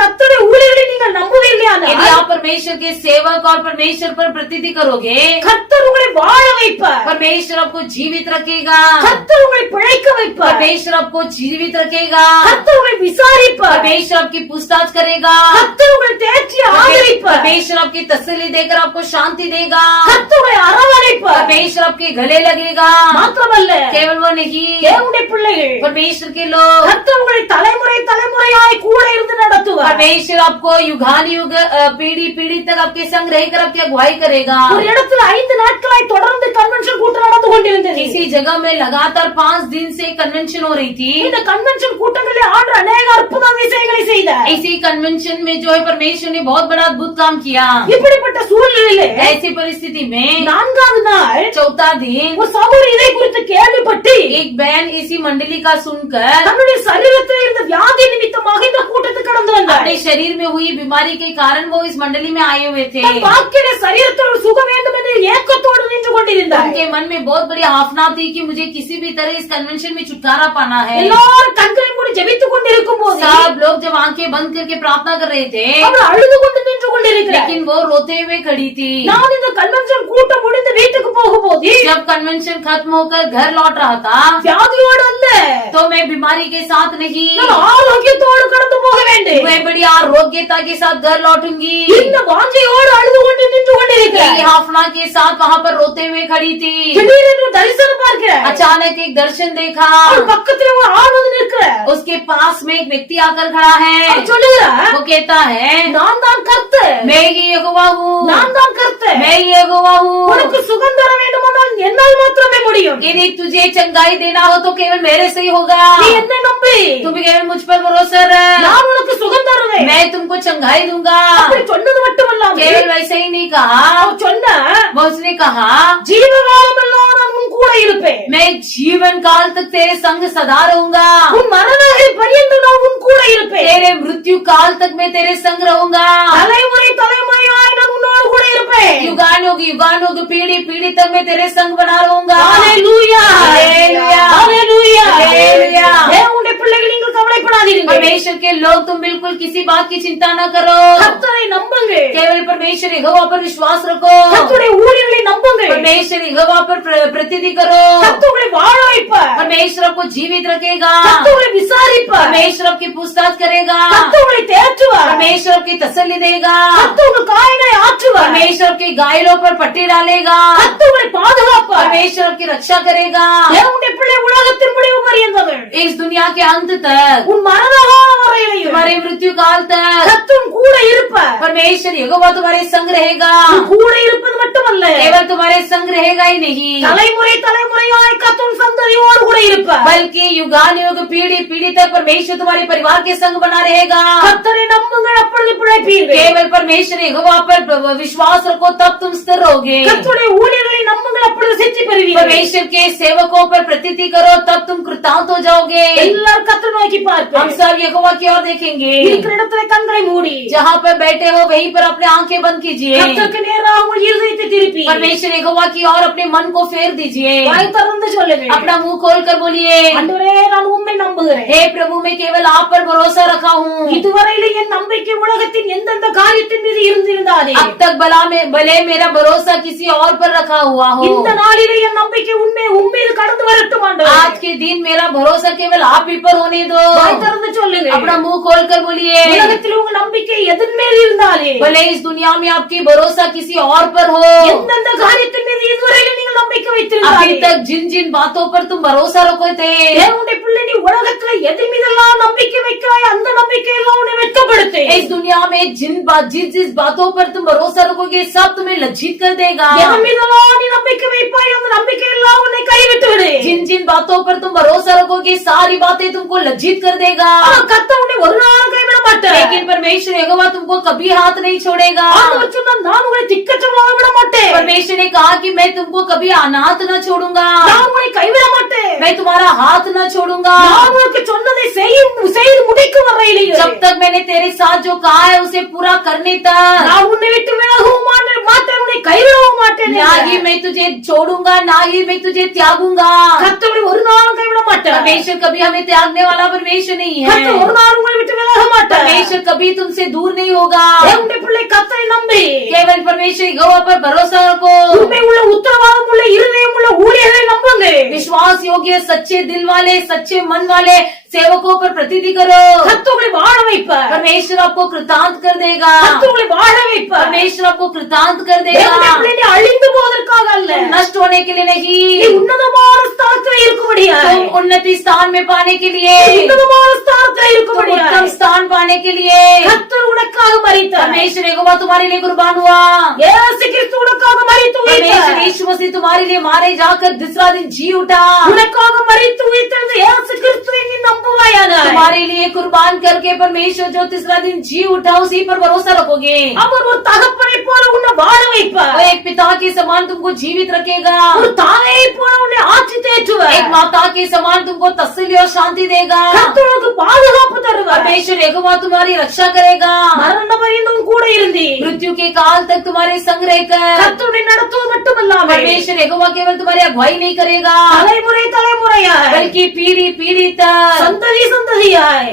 கர்த்தருடைய ஊழியர்களை நீங்கள் நம்புவீர்களானால், यदि आप परमेश्वर के सेवक और परमेश्वर पर प्रतिनिधि करोगे, கர்த்தர் உங்களை வாழ வைப்பார். परमेश्वर आपको जीवित रखेगा। கர்த்தர் உங்களை பிழைக்க வைப்பார். परमेश्वर आपको जीवित रखेगा। கர்த்தர் உங்களை விசாரிப்பார். परमेश्वर आपकी पूछताछ करेगा। கர்த்தர் உங்களை தேற்றி ஆதரிப்பார். परमेश्वर आपकी तसल्ली देकर आपको शांति देगा। கர்த்தர் உங்களை அரவணைப்பார். परमेश्वर आपके गले लगेगा। மாத்திரமல்ல, केवल वो नहीं, தேவனுடைய பிள்ளைகள், परमेश्वर के लोग, கர்த்தர் உங்களை தலைமுறையாய் கூட இருந்து நடத்துவார். परमेश्वर आपको युगानुयुग पीढ़ी पीढ़ी तक आपके संग रहकर आपकी अगुवाई करेगा। ஒரு இடத்துல 5 நாட்களாய் தொடர்ந்து கன்வென்ஷன் கூட்டம் நடந்து கொண்டிருந்தது. किसी जगह में लगातार 5 दिन से कन्वेंशन हो रही थी। இந்த கன்வென்ஷன் கூட்டங்களிலே ஆண்டவர் अनेक அற்புத விஷயங்களை செய்தார். इसी कन्वेंशन में जो है परमेश्वर ने बहुत बड़ा अद्भुत काम किया। இப்படிப்பட்ட சூழ்நிலையிலே ऐसी परिस्थिति में 4வது நாள் चौथा दिन ஒரு சகோதரி இதை குறித்து கேள்விப்பட்டு एक बहन इसी मंडली का सुनकर தன்னுடைய சரீரத்தில் இருந்த வியாதி நிமித்தமாக இந்த கூட்டத்துக்கு கடந்து வந்தார். अपने शरीर में हुई बीमारी के कारण वो इस मंडली में आए हुए थे। தன் வாழ்க்கையிலே சரீரத்தில் ஒரு சுகம் வேண்டும் என்று ஏக்கத்தோடு நின்று கொண்டிருந்தார். उनके मन में बहुत बड़ी हाफना थी कि मुझे किसी भी तरह इस कन्वेंशन में छुटकारा पाना है। எல்லாரும் கண்களை மூடி ஜெபித்துக் கொண்டிருக்கும் போது सब लोग जब आंखें बंद करके प्रार्थना कर रहे थे, அவர் அழுது கொண்டு நின்று கொண்டிருக்கிறார். लेकिन वो रोते हुए खड़ी थी। நான் இந்த கன்வென்ஷன் கூட்டம் முடிந்து வீட்டுக்கு போகும்போது जब कन्वेंशन खत्म होकर घर लौट रहा था, வியாதியோடு அல்ல, तो मैं बीमारी के साथ नहीं, நான் ஆரோக்கியத்தோடு கடந்து போக வேண்டும். मैं बड़ी आरोग्यता के साथ घर लौटूंगी। இந்த வாஞ்சையோடு அழுது கொண்டு நின்று यही கொண்டிருக்கிறார். हाफना के साथ वहाँ पर रोते हुए खड़ी थी। திடீரென்று தரிசனம் பார்க்கிறார். अचानक एक दर्शन देखा। அவர் பக்கத்துல ஒரு ஆண் வந்து நிற்கிறார். उसके पास में एक व्यक्ति आकर खड़ा है। அவர் சொல்லுகிறார், वो कहता है, நான் தான் கர்த்தர், मैं ही यहोवा हूँ, நான் தான் கர்த்தர். मैं ही यहोवा हूँ। உனக்கு சுகம் தர வேண்டுமானால் என்னால் மாத்திரமே முடியும். यदि तुझे चंगाई देना हो तो केवल मेरे से ही होगा। நீ என்னை நம்பி, तुम केवल मुझ पर भरोसा रख, நான் உனக்கு சுகம் தருவேன். मैं तुमको चंगाई दूंगा। அப்படி சொன்னது மட்டுமல்லாமல் केवल वैसे ही नहीं कहा, அவர் சொன்ன वो उसने कहा, ஜீவகாலமெல்லாம் நான் உன் கூட இருப்பேன். मैं जीवन काल तक तेरे संग सदा रहूंगा। உன் மரணத்தை பரியந்தம் நான் உன் கூட இருப்பேன். तेरे मृत्यु काल तक मैं तेरे संग रहूंगा। தலைமுறையாய் நான் உன்னோடு கூட இருப்பேன். युगानुग पीढ़ी पीढ़ी तक मैं तेरे संग बना रहूंगा। ஹalleluya, ஹalleluya, ஹalleluya, ஹalleluya। தேவனுடைய பிள்ளைகள் நீங்கள் கவலைப்படாதீர்கள். परमेश्वर के लोग तुम बिल्कुल किसी बात की चिंता न करो। கர்த்தரை நம்புங்க. केवल परमेश्वर यहोवा पर विश्वास रखो। கர்த்தருடைய ஊழியர்களை நம்புங்க. परमेश्वर यहोवा पर प्रतिनिधि करो। கர்த்தர் உங்களை வாழ வைப்பார். परमेश्वर आपको जीवित रखेगा। கர்த்தர் உங்களை விசாரிப்பார். परमेश्वर आपकी पूछताछ करेगा। கர்த்தர் உங்களை தேற்றுவார். परमेश्वर आपकी तसल्ली देगा। கர்த்தர் உங்கள் காயங்களை ஆற்றுவார். परमेश्वर आपके घायलों पर पट्टी डालेगा। கர்த்தர் உங்களை பாதுகாப்பார். परमेश्वर आपकी रक्षा करेगा। தேவனுடைய பிள்ளை உலகத்தின் முடிவு பரியந்தவள் इस दुनिया के अंत तक, உன் மரணகால வரையிலையும் तुम्हारे मृत्यु काल तक கர்த்தர் கூட இருப்பார். परमेश्वर यहोवा तुम्हारे संग रहेगा। உன் கூட இருப்பது மட்டுமல்ல, केवल तुम्हारे संग रहेगा ही नहीं, தலைமுறையாய் கர்த்தர் சந்ததியோடு கூட இருப்பார். बल्कि युगानुयुग पीढ़ी पीढ़ी तक परमेश्वर तुम्हारे परिवार के संग बना रहेगा। கர்த்தரை நம்புங்கள், அப்பொழுது பிழைப்பீர்கள். केवल परमेश्वर यहोवा पर विश्वास रखो, तब तुम स्थिर रहोगे। கர்த்தருடைய ஊழியர்களை நம்புங்கள், அப்பொழுது சித்தி பெறுவீர்கள். परमेश्वर के सेवकों पर प्रतिति करो, तब तुम कृतांत हो जाओगे। எல்லாரும் கர்த்தரை நோக்கி हम பார்ப்போம். सब यहोवा की ओर देखेंगे। இருக்கிற இடத்துல கண்களை மூடி जहाँ पर बैठे हो वहीं पर अपने आंखें बंद कीजिए। கர்த்தருக்கு நேராக உங்கள் இருதயத்தை திருப்பி परमेश्वर यहोवा की ओर अपने मन को फेर दीजिए। வாய் திறந்து சொல்லுங்கள், अपना मुंह खोल कर बोलिए, ஆண்டவரே நான் உம்மை நம்புகிறேன். हे प्रभु, मैं केवल आप पर भरोसा रखा हूँ। இதுவரையில என் நம்பிக்கை உலகத்தின் எந்தெந்த காரியத்தின் மீது இருந்திருந்தாலே अब तक भले मेरा भरोसा किसी और पर रखा हुआ हो, இந்த நாளிலே என் நம்பிக்கை உம்மீது கடந்து வரட்டும் ஆண்டவரே. आज के दिन मेरा भरोसा केवल आप ही पर होने दो। வாய் திறந்து சொல்லுங்கள், अपना मुंह खोल कर बोलिए, உலகத்தில் உங்க நம்பிக்கை எதன் மேல் இருந்தாலே भले इस दुनिया में आपकी भरोसा किसी और पर हो, எந்தெந்த காரியத்தின் மீது இதுவரையில நீங்கள் நம்பிக்கை अभी வைத்திருந்தாலே तक जिन जिन बातों पर तुम भरोसा रखे थे, தேவனுடைய பிள்ளை நீ உலகத்துல எதிர் மீதெல்லாம் நம்பிக்கை வைக்கிறாய் அந்த நம்பிக்கை எல்லாம் உன்னை வெட்கப்படுத்து. इस दुनिया में जिस बातों पर तुम भरोसा रखोगे सब तुम्हें लज्जित कर देगा. எதன் மீதெல்லாம் நீ நம்பிக்கை வைப்பாய் அந்த நம்பிக்கை எல்லாம் உன்னை கைவிட்டு விடு. जिन बातों पर तुम भरोसा रखोगे सारी बातें तुमको लज्जित कर देगा. கர்த்தர் உன்னை ஒரு நாளும் கைவிட மாட்டார். लेकिन परमेश्वर यहोवा तुमको कभी हाथ नहीं छोड़ेगा. ஆண்டவர் சொன்னார், நான் உங்களை திக்கற்றவர்களாக விட மாட்டேன். परमेश्वर ने कहा कि मैं तुमको कभी अनाथ न छोड़ूंगा. நான் உங்களை கைவிட மாட்டேன். मैं तुम्हारा हाथ न छोड़ूंगा. நான் உனக்கு சொன்னதை செய்து முடிக்கும் வரையிலேயே जब तक मैंने तेरे साथ जो कहा है उसे पूरा करने तक நான் உன்னை விட்டு விலகவும் மாட்டேன், உன்னை கைவிடவும் மாட்டேன். ना ही मैं तुझे छोड़ूंगा ना ही मैं तुझे त्यागूंगा. கர்த்தர் ஒரு நாளும் கைவிட மாட்டார். परमेश्वर कभी हमें त्यागने वाला परमेश्वर नहीं है. கர்த்தர் ஒரு நாளும் உங்களை விட்டு விலக மாட்டார். परमेश्वर कभी तुमसे दूर नहीं होगा. தேவனுடைய பிள்ளை கர்த்தரை நம்பி केवल परमेश्वर यहोवा पर भरोसा रखो. உண்மை உள்ள உத்தரவாதம் உள்ள இருதயம் உள்ள ஊழியர்களை நம்புங்க. विश्वास योग्य सच्चे दिल वाले सच्चे मन वाले सेवकों पर प्रतिधि करो. கர்த்தர் உங்களை வாழ வைப்பார். परमेश्वर आपको कृतांत कर देगा. கர்த்தர் உங்களை வாழ வைப்பார். परमेश्वर आपको कृतांत कर தேவனுடைய देगा. பிள்ளை நீ அழிந்து போவதற்காக அல்ல, नष्ट होने के लिए நீ नहीं, உன்னதமான ஸ்தானத்தில் இருக்கும்படியாய், तुम उन्नति स्थान में पाने के लिए, உன்னதமான ஸ்தானத்தில் तुम இருக்கும்படியாய் उत्तम स्थान पाने के लिए கர்த்தர் உனக்காக மரித்தார். परमेश्वर यहोवा तुम्हारे लिए कुर्बान हुआ. இயேசு கிறிஸ்து உனக்காக மரித்து परमेश्वर உயிர்த்தார். यीशु मसीह तुम्हारे लिए मारे जाकर दूसरा दिन जी उठा. உனக்காக மரித்து உயிர்த்தெழுந்த இயேசு கிறிஸ்துவை நீ நம்புவாயானால் तुम्हारे लिए कुर्बान करके परमेश्वर जो तीसरा दिन जी उठा उसी पर भरोसा रखोगे. அவர் ஒரு தகப்பனை போல உன்னை வாழ வைப்பார். वो एक पिता के समान तुमको जीवित रखेगा. ஒரு தாயை போல உன்னை ஆட்சி தேற்றுவார். एक माता के समान तुमको तसल्ली और शांति देगा. கர்த்தர் உனக்கு பாதுகாப்பு தருவார். परमेश्वर यहोवा तुम्हारी रक्षा करेगा. மரண பரியந்தம் கூட இருந்து मृत्यु के काल तक तुम्हारे संग रहकर கர்த்தருடைய நடத்துவது மட்டுமல்லாமல் परमेश्वर यहोवा केवल तुम्हारी अगुवाई नहीं करेगा தலைமுறை தலைமுறையாய் बल्कि पीढ़ी पीढ़ी तक சந்ததி சந்ததியாய்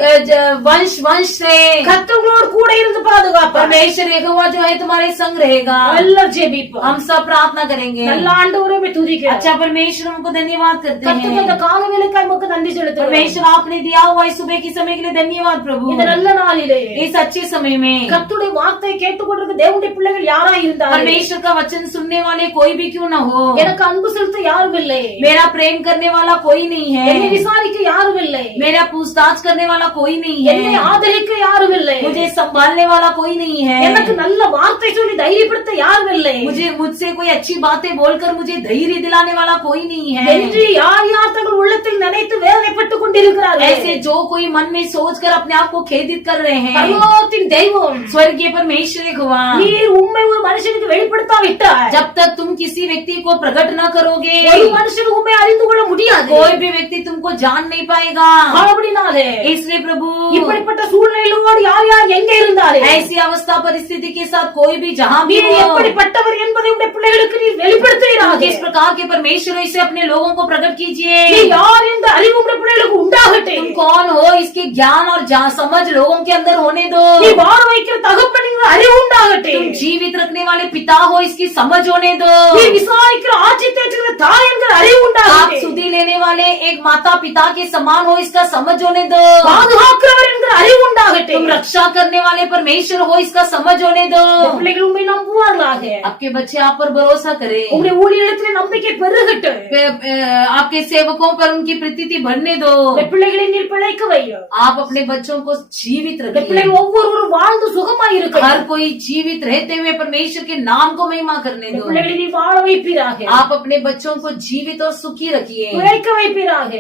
वंश वंश से கர்த்தர்களோடு கூட இருந்து பாதுகாப்பார். परमेश्वर यहोवा जो है तुम्हारे संग रहेगा. எல்லாம் ஜெபிப்போம். हम सब प्रार्थना करेंगे. நல்ல ஆண்டவரே உம்மை துதிக்கிறோம். अच्छा परमेश्वर हमको धन्यवाद करते கர்த்தருக்கு இந்த हैं. கால வேளைக்காய் உமக்கு நன்றி செலுத்துகிறோம். परमेश्वर आपने दिया हुआ इस सुबह की समय के लिए धन्यवाद प्रभु. இந்த நல்ல நாளிலே इस अच्छे समय में கர்த்தருடைய வார்த்தையை கேட்டுக்கொண்டிருக்க தேவனுடைய பிள்ளைகள் யாராய் இருந்தாலும் परमेश्वर का वचन सुनने वाले कोई भी क्यों ना हो, எனக்கு அன்பு செலுத்த யாரும் இல்லை, मेरा प्रेम करने वाला कोई नहीं என்னை है, விசாரிக்க யாரும் இல்லை, मेरा पूछताछ करने वाला कोई नहीं என்னை है, ஆதரிக்க யாரும் இல்லை, मुझे संभालने वाला कोई नहीं எனக்கு है, நல்ல வார்த்தை சொல்லி தைரியப்படுத்த யாரும் இல்லை मुझसे कोई अच्छी बातें बोलकर मुझे धैर्य दिलाने वाला कोई नहीं है. என்று யார் யார் தங்கள் உள்ளத்தில் நினைத்து வேதனைப்பட்டுக் கொண்டிருக்கிறார்கள். ऐसे जो कोई मन में सोचकर अपने आप को खेदित कर रहे हैं, பரலோகத்தின் தெய்வம் स्वर्गीय परमेश्वर यहोवा, நீர் உண்மை ஒரு மனுஷனுக்கு வெளிப்படுத்தாவிட்டால் जब तक तुम किसी व्यक्ति को प्रकट न करोगे ஒரு மனுஷன் உண்மை அறிந்து கொள்ள முடியாது. कोई भी व्यक्ति तुमको जान नहीं पाएगा. அப்படினாலே इसलिए प्रभु இப்படிப்பட்ட சூழ்நிலையோடு யார் யார் எங்க இருந்தாலும் ऐसी अवस्था परिस्थिति के साथ कोई भी जहाँ भी நீர் हो, எப்படிப்பட்டவர் என்பதை உடைய பிள்ளைகளுக்கு நீர் வெளிப்படுத்துகிறார். किस प्रकार के परमेश्वर हो इसे अपने लोगों को प्रकट நீ कीजिए. யார் என்ற அறிவு உடைய பிள்ளைகளுக்கு உண்டாகட்டும். तुम कौन हो इसके ज्ञान और समझ लोगों के अंदर होने दो. நீ வாழ வைக்கிற தகப்பன் என்ற அறிவு तुम உண்டாகட்டும். जीवित रखने वाले पिता हो इसकी समझ होने दो. நீ விசாரிக்கிற ஆட்சி தேற்றுகிற தாய் என்கிற அறிவு आप உண்டாகட்டும். सुधी लेने वाले एक माता पिता के समान हो इसका समझ होने दो. பாதுகாக்கிறவர் என்கிற அறிவு உண்டாகட்டும். तुम रक्षा करने वाले परमेश्वर हो इसका समझ होने दो. உடைய பிள்ளைகள் உண்மை நம்புவார்களாக. आपके बच्चे आप पर भरोसा करें. உங்களுடைய ஊழியத்திலே நம்பிக்கை பெருகட்டும். आपके सेवकों पर उनकी प्रतीति बढ़ने दो. உடைய பிள்ளைகளை நீர் பிழைக்க வையும். आप अपने बच्चों को जीवित உடைய रखिए. பிள்ளைகள் ஒவ்வொருவரும் வாழ்ந்து சுகமாய் இருக்க हर कोई जीवित रहते हुए परमेश्वर के नाम को महिमा करने दो. பிள்ளைகளை நீ வாழ வைப்பீராக. आप अपने बच्चों को जीवित और सुखी रखिए. பிழைக்க வைப்பீராக.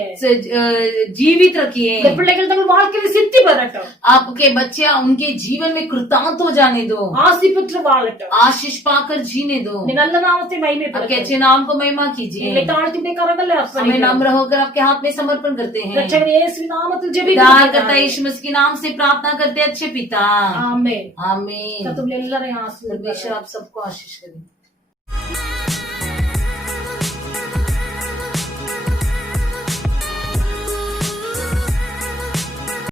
जीवित रखिए. இந்த பிள்ளைகள் தங்கள் வாழ்க்கையில் சித்தி பெறட்டும். आपके बच्चे उनके जीवन में कृतांत हो जाने दो. ஆசி பெற்று வாழட்டும். आशीष पाकर जीने दो. இந்த நல்ல நாமத்தை आपके மகிமைப்படுத்து. अच्छे नाम को महिमा कीजिए. எங்களை தாழ்த்தி உடைய கரங்களில் हमें அர்ப்பணிக்கிறோம். नम्र होकर आपके हाथ में समर्पण करते हैं. ரட்சகர் இயேசுவின் நாமத்தில் उद्धारकर्ता ஜெபிக்கிறோம். यीशु मसीह के नाम से प्रार्थना करते हैं अच्छे पिता. ஆமென். आमीन. கர்த்தர் உங்களை எல்லாரையும் ஆசீர்வதிப்பாராக. परमेश्वर आप सबको आशीष करें.